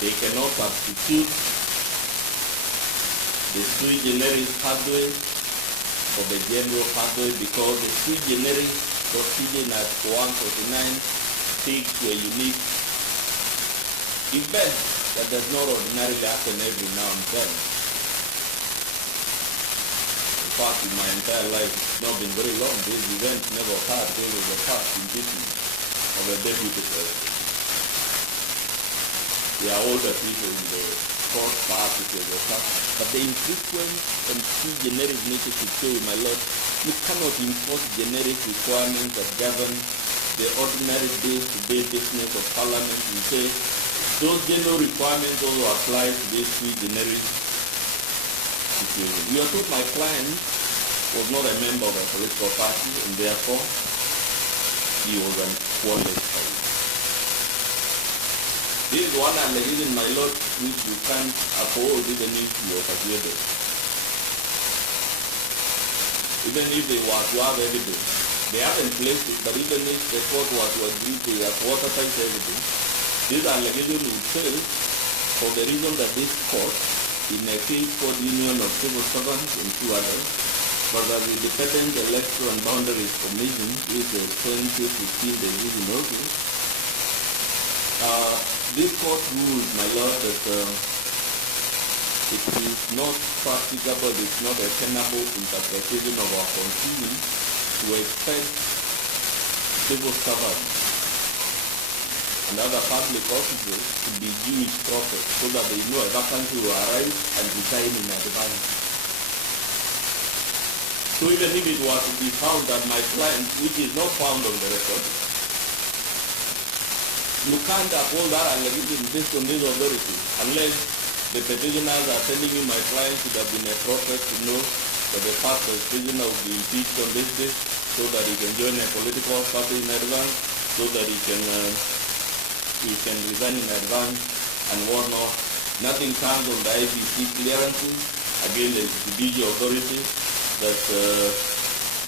They cannot substitute the sui generis pathway for the general pathway because the sui generis procedure in Article 149 takes to a unique event that does not ordinarily happen every now and then. In fact, in my entire life, it's not been very long. This event never occurred. There was a past impeachment of a deputy president. There are older people in the court, perhaps it was a past. But the infrequent and sui generis nature should show you, my lord, you cannot impose generic requirements that govern the ordinary day-to-day business of Parliament. You say those general requirements also apply to this sui generis situation. You are told my client was not a member of a political party and therefore he was unqualified. This is one allegation, my lord, which you can't oppose even if you are persuaded. Even if they were to have evidence, they haven't placed it, but even if the court were to agree they have watertight evidence, this allegation would fail for the reason that this court, in a case called Union of Civil Servants and two others, but the Independent Electoral and Boundaries Commission, which was 2015 decision also, this court ruled, my lord, that it is not practicable, it's not a tenable interpretation of our constitution to expect civil servants and other public officers to be Jewish prophets so that they know a vacancy will arise and resign in advance. So even if it was to be found that my client, which is not found on the record, you can't uphold that allegation based on this authority unless the petitioners are telling you my client should have been a prophet to know that the past prisoner will be impeached on this day so that he can join a political party in advance, so that he can resign in advance and whatnot. Nothing comes on the IBC clearances. Again, the judicial authority that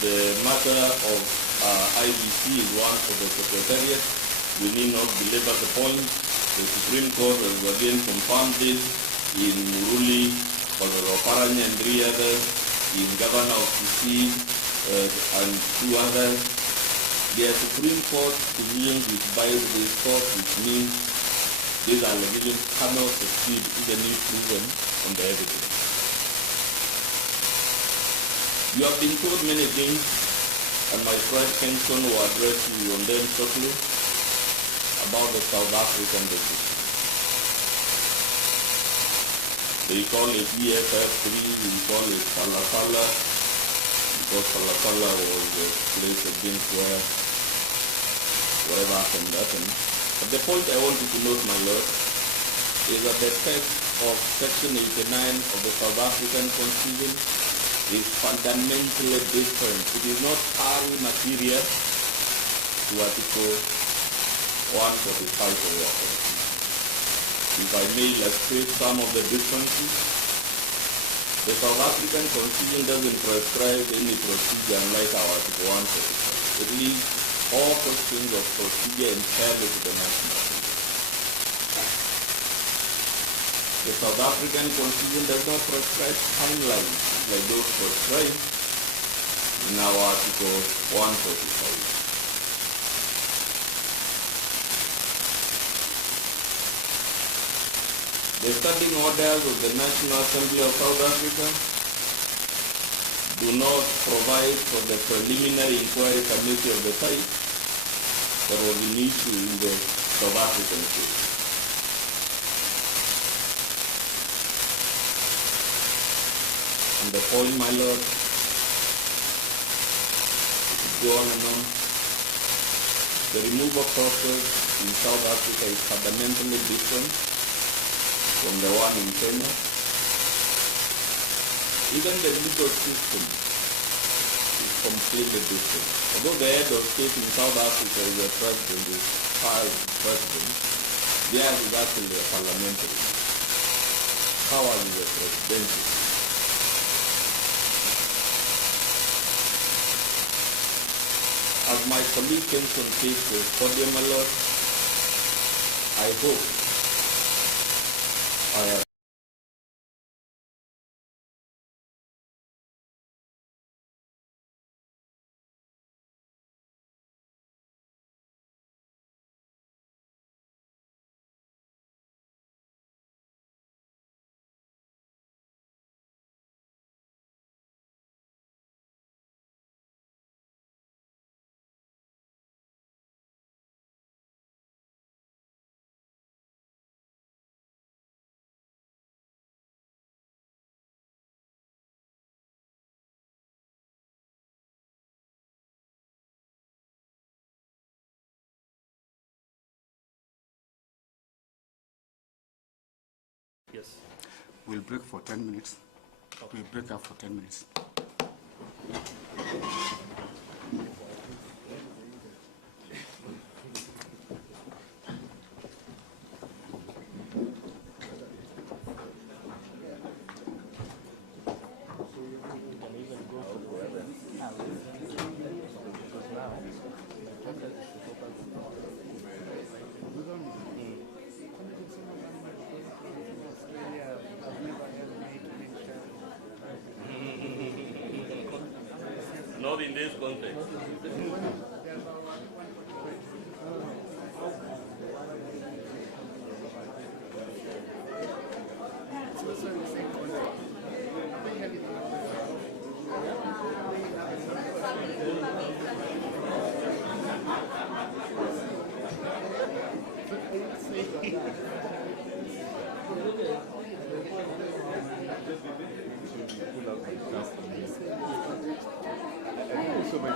the matter of IBC is one for the Secretariat. We need not belabor the point. The Supreme Court has again confirmed this in Muruli, Paranya and three others, in Governor of Kisii and two others. The Supreme Court decisions which bias this court, which means these allegations cannot succeed even if proven on the evidence. You have been told many things, and my friend Kenson will address you on them shortly about the South African decision. They call it EFF3, we call it Palapala, because Palapala was the place against where whatever happened. But the point I want you to note, my lord, is that the text of Section 89 of the South African Constitution is fundamentally different. It is not pari material to Article 145 of the Constitution. If I may illustrate some of the differences, the South African Constitution doesn't prescribe any procedure unlike our Article 145. It leaves all questions of procedure entirely to the national assembly. The South African Constitution does not prescribe timelines like those prescribed in our Article 145. The standing orders of the National Assembly of South Africa do not provide for the preliminary inquiry committee of the type that was an issue in the South African case. And the point, my lord, go on and on. The removal process in South Africa is fundamentally different from the one in Kenya. Even the legal system is completely different. Although the head of state in South Africa is a president, is president, theirs is actually a parliamentary. Power is a presidential. As my colleague Kenson takes the podium, my lord, I hope I have Yes. We'll break for 10 minutes. Okay. We'll break up for 10 minutes. Not in this context. So my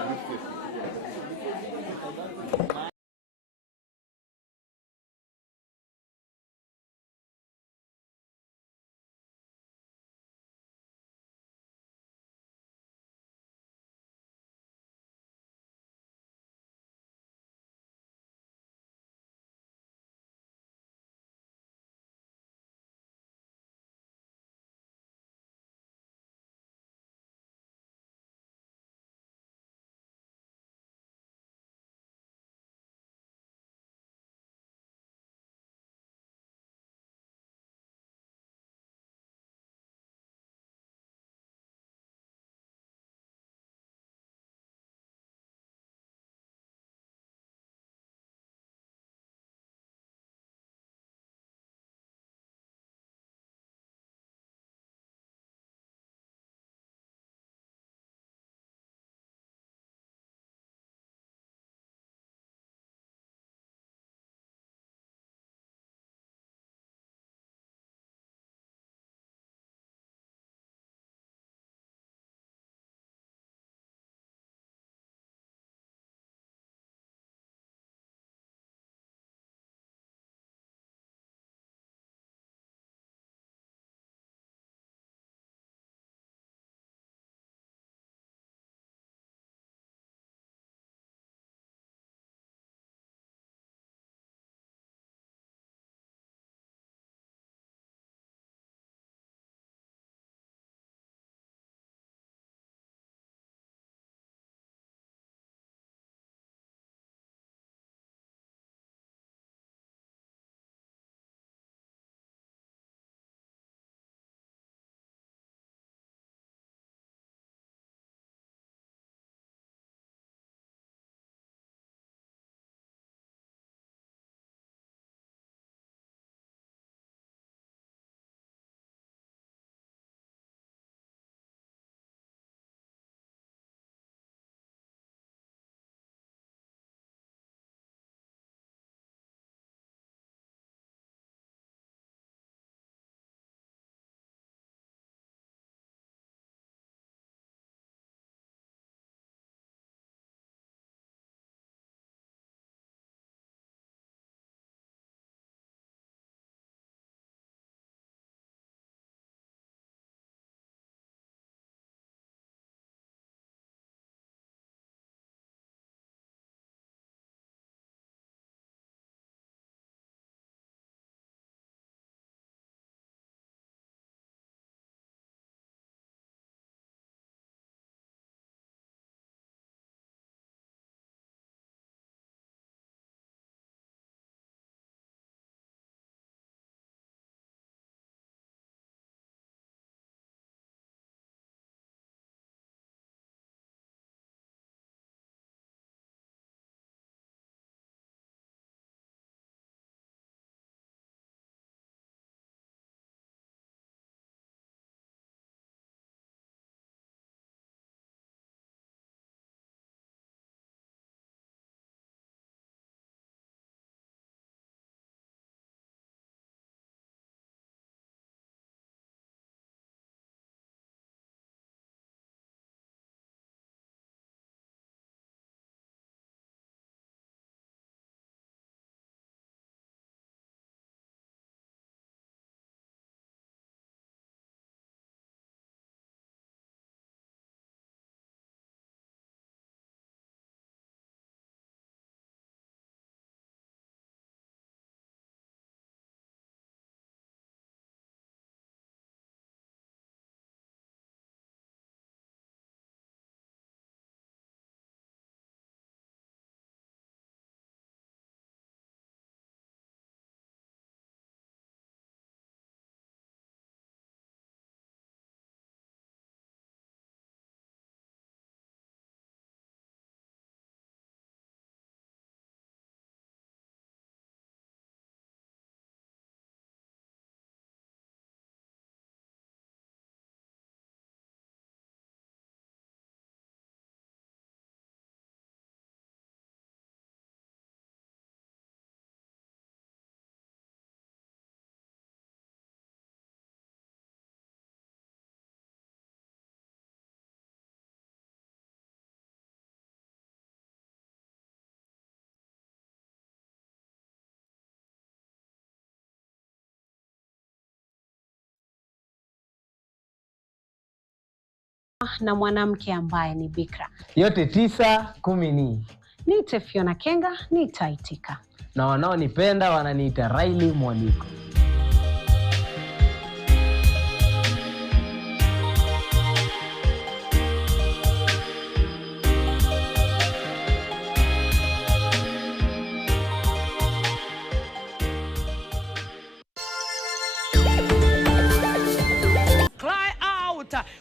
na mwanamke ambaye ni bikra. Yote 9 10 ni. Niite Fiona Kenga, nitaitika. Na wanaonipenda wananiita Riley Mwaniko.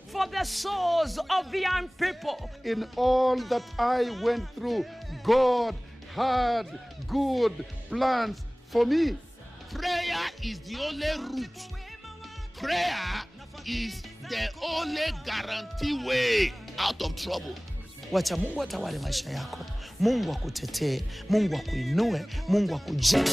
For the souls of the young people. In all that I went through, God had good plans for me. Prayer is the only route. Prayer is the only guarantee way out of trouble. Wacha Mungu atawale maisha yako. Mungu akutetee, Mungu akuinue, Mungu akujenge.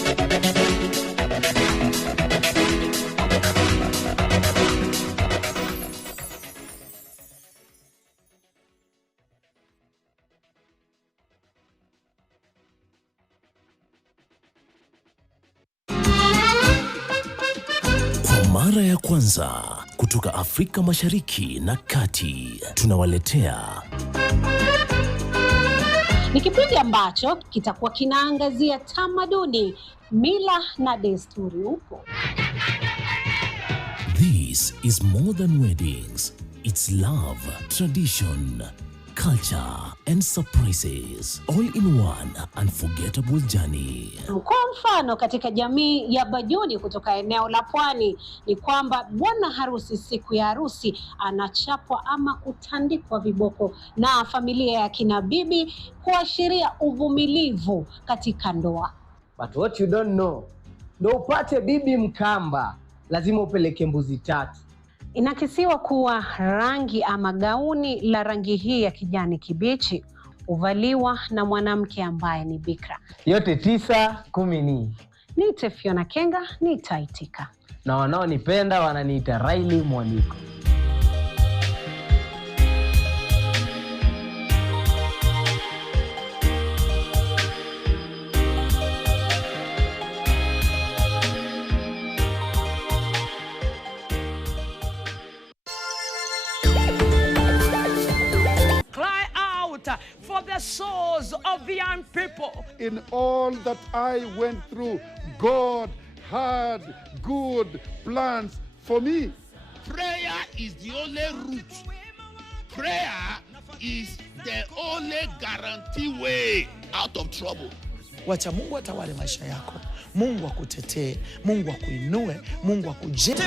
Mara ya kwanza kutoka Afrika Mashariki na Kati tunawaletea. Ni kipindi ambacho kitakuwa kinaangazia tamaduni, mila na desturi huko. This is more than weddings. It's love, tradition, culture and surprises, all in one unforgettable journey. Kwa mfano katika jamii ya Bajuni kutoka eneo la Pwani ni kwamba bwana harusi siku ya harusi anachapwa ama kutandikwa viboko na familia ya kina bibi kuashiria uvumilivu katika ndoa. But what you don't know, ndo upate bibi Mkamba lazima upeleke mbuzi 3. Inakisiwa kuwa rangi ama gauni la rangi hii ya kijani kibichi huvaliwa na mwanamke ambaye ni bikra. Yote 9 10 ni. Niite Fiona Kenga, nitaitika. Na wanaonipenda wananiita Riley Mwaniko. For the souls of the young people. In all that I went through, God had good plans for me. Prayer is the only route. Prayer is the only guarantee way out of trouble. Wacha Mungu atawale maisha yako. Mungu akutetee, Mungu akuinue, Mungu akujenge.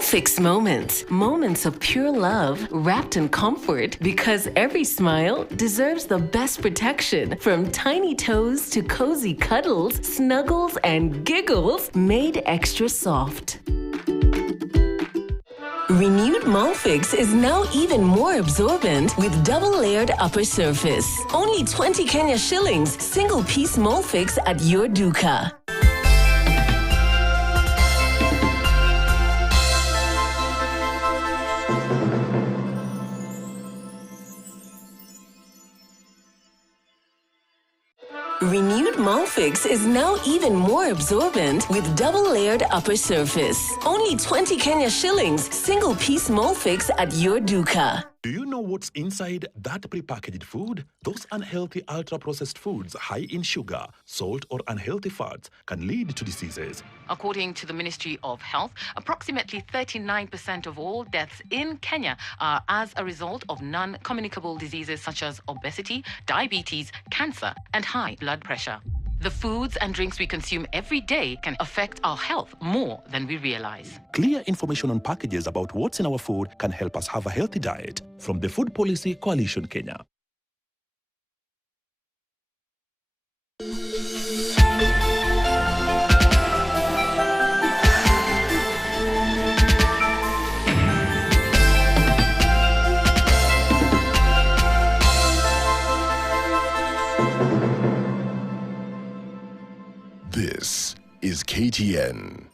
Fix moments. Moments of pure love wrapped in comfort, because every smile deserves the best protection. From tiny toes to cozy cuddles, snuggles, and giggles made extra soft. Renewed Molfix is now even more absorbent with double-layered upper surface. Only 20 Kenya shillings, single-piece Molfix at your duka. Renewed Molfix is now even more absorbent with double-layered upper surface. Only 20 Kenya shillings, single-piece Molfix at your duka. Do you know what's inside that prepackaged food? Those unhealthy ultra-processed foods high in sugar, salt, or unhealthy fats can lead to diseases. According to the Ministry of Health, approximately 39% of all deaths in Kenya are as a result of non-communicable diseases such as obesity, diabetes, cancer, and high blood pressure. The foods and drinks we consume every day can affect our health more than we realize. Clear information on packages about what's in our food can help us have a healthy diet. From the Food Policy Coalition Kenya. This is KTN.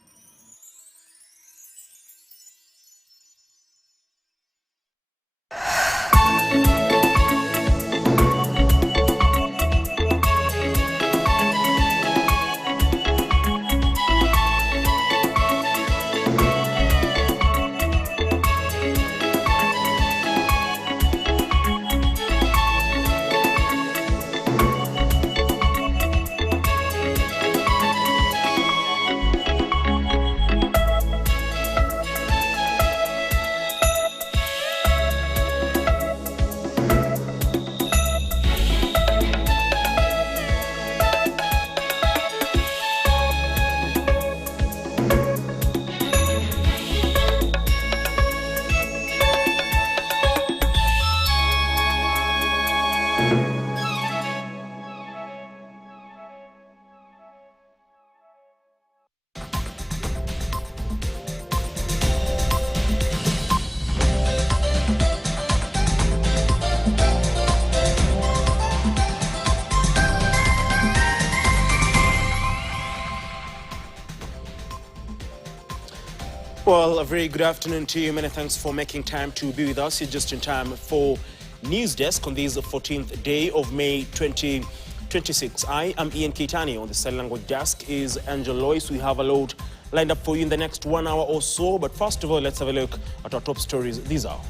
Well, a very good afternoon to you. Many thanks for making time to be with us. You're just in time for News Desk on this 14th day of May 2026. I am Ian Keitani. On the sign language desk is Angel Lois. We have a load lined up for you in the next 1 hour or so. But first of all, let's have a look at our top stories. These are: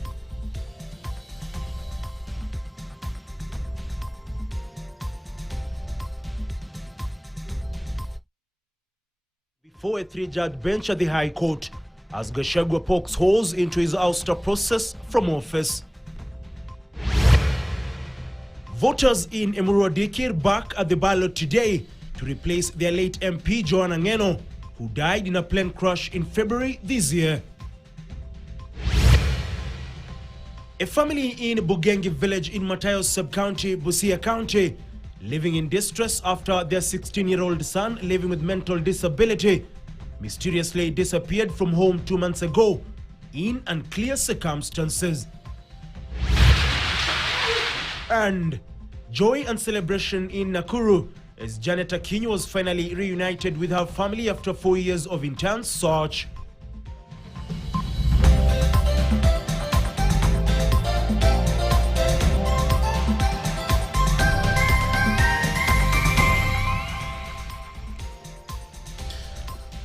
before a three-judge bench at the High Court, as Gachagua pokes holes into his ouster process from office. Voters in Emurua Dikir back at the ballot today to replace their late MP Joanna Ngeno, who died in a plane crash in February this year. A family in Bugengi village in Matayo sub-county, Busia County, living in distress after their 16-year-old son living with mental disability mysteriously disappeared from home 2 months ago in unclear circumstances. And joy and celebration in Nakuru as Janet Akinyi was finally reunited with her family after 4 years of intense search.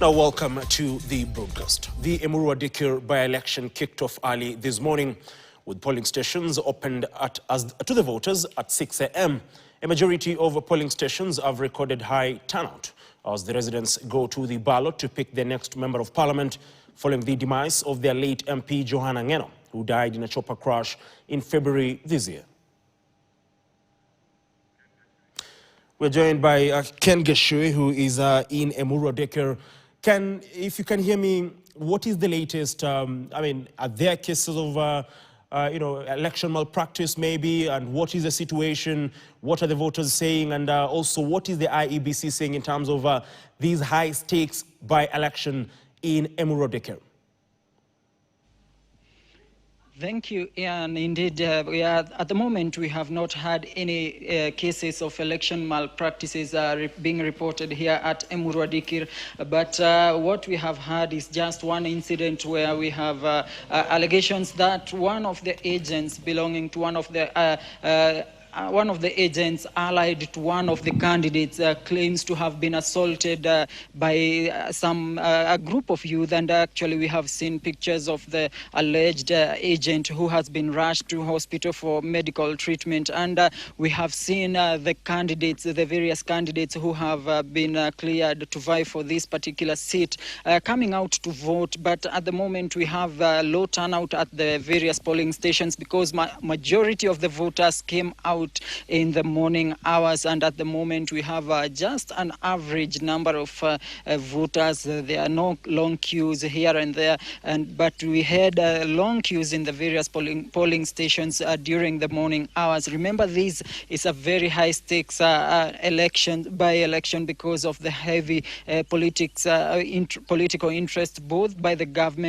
Now, welcome to the broadcast. The Emurua Dikir by-election kicked off early this morning, with polling stations opened to the voters at 6 a.m. A majority of polling stations have recorded high turnout as the residents go to the ballot to pick their next member of parliament following the demise of their late MP Joanna Ngeno, who died in a chopper crash in February this year. We're joined by Ken Geshui, who is in Emurua Dikir. Ken, if you can hear me, what is the latest? Are there cases of, election malpractice maybe? And what is the situation? What are the voters saying? And also, what is the IEBC saying in terms of these high stakes by-election in Emurua Dikir? Thank you, Ian. Indeed, at the moment, we have not had any cases of election malpractices being reported here at Emurua Dikir. But what we have had is just one incident where we have allegations that one of the agents belonging to one of the agents allied to one of the candidates claims to have been assaulted by a group of youth, and actually we have seen pictures of the alleged agent who has been rushed to hospital for medical treatment, and we have seen the various candidates who have been cleared to vie for this particular seat coming out to vote. But at the moment we have low turnout at the various polling stations because majority of the voters came out in the morning hours, and at the moment we have just an average number of voters. There are no long queues here and there, but we had long queues in the various polling stations during the morning hours. Remember, this is a very high stakes by-election because of the heavy political interest both by the government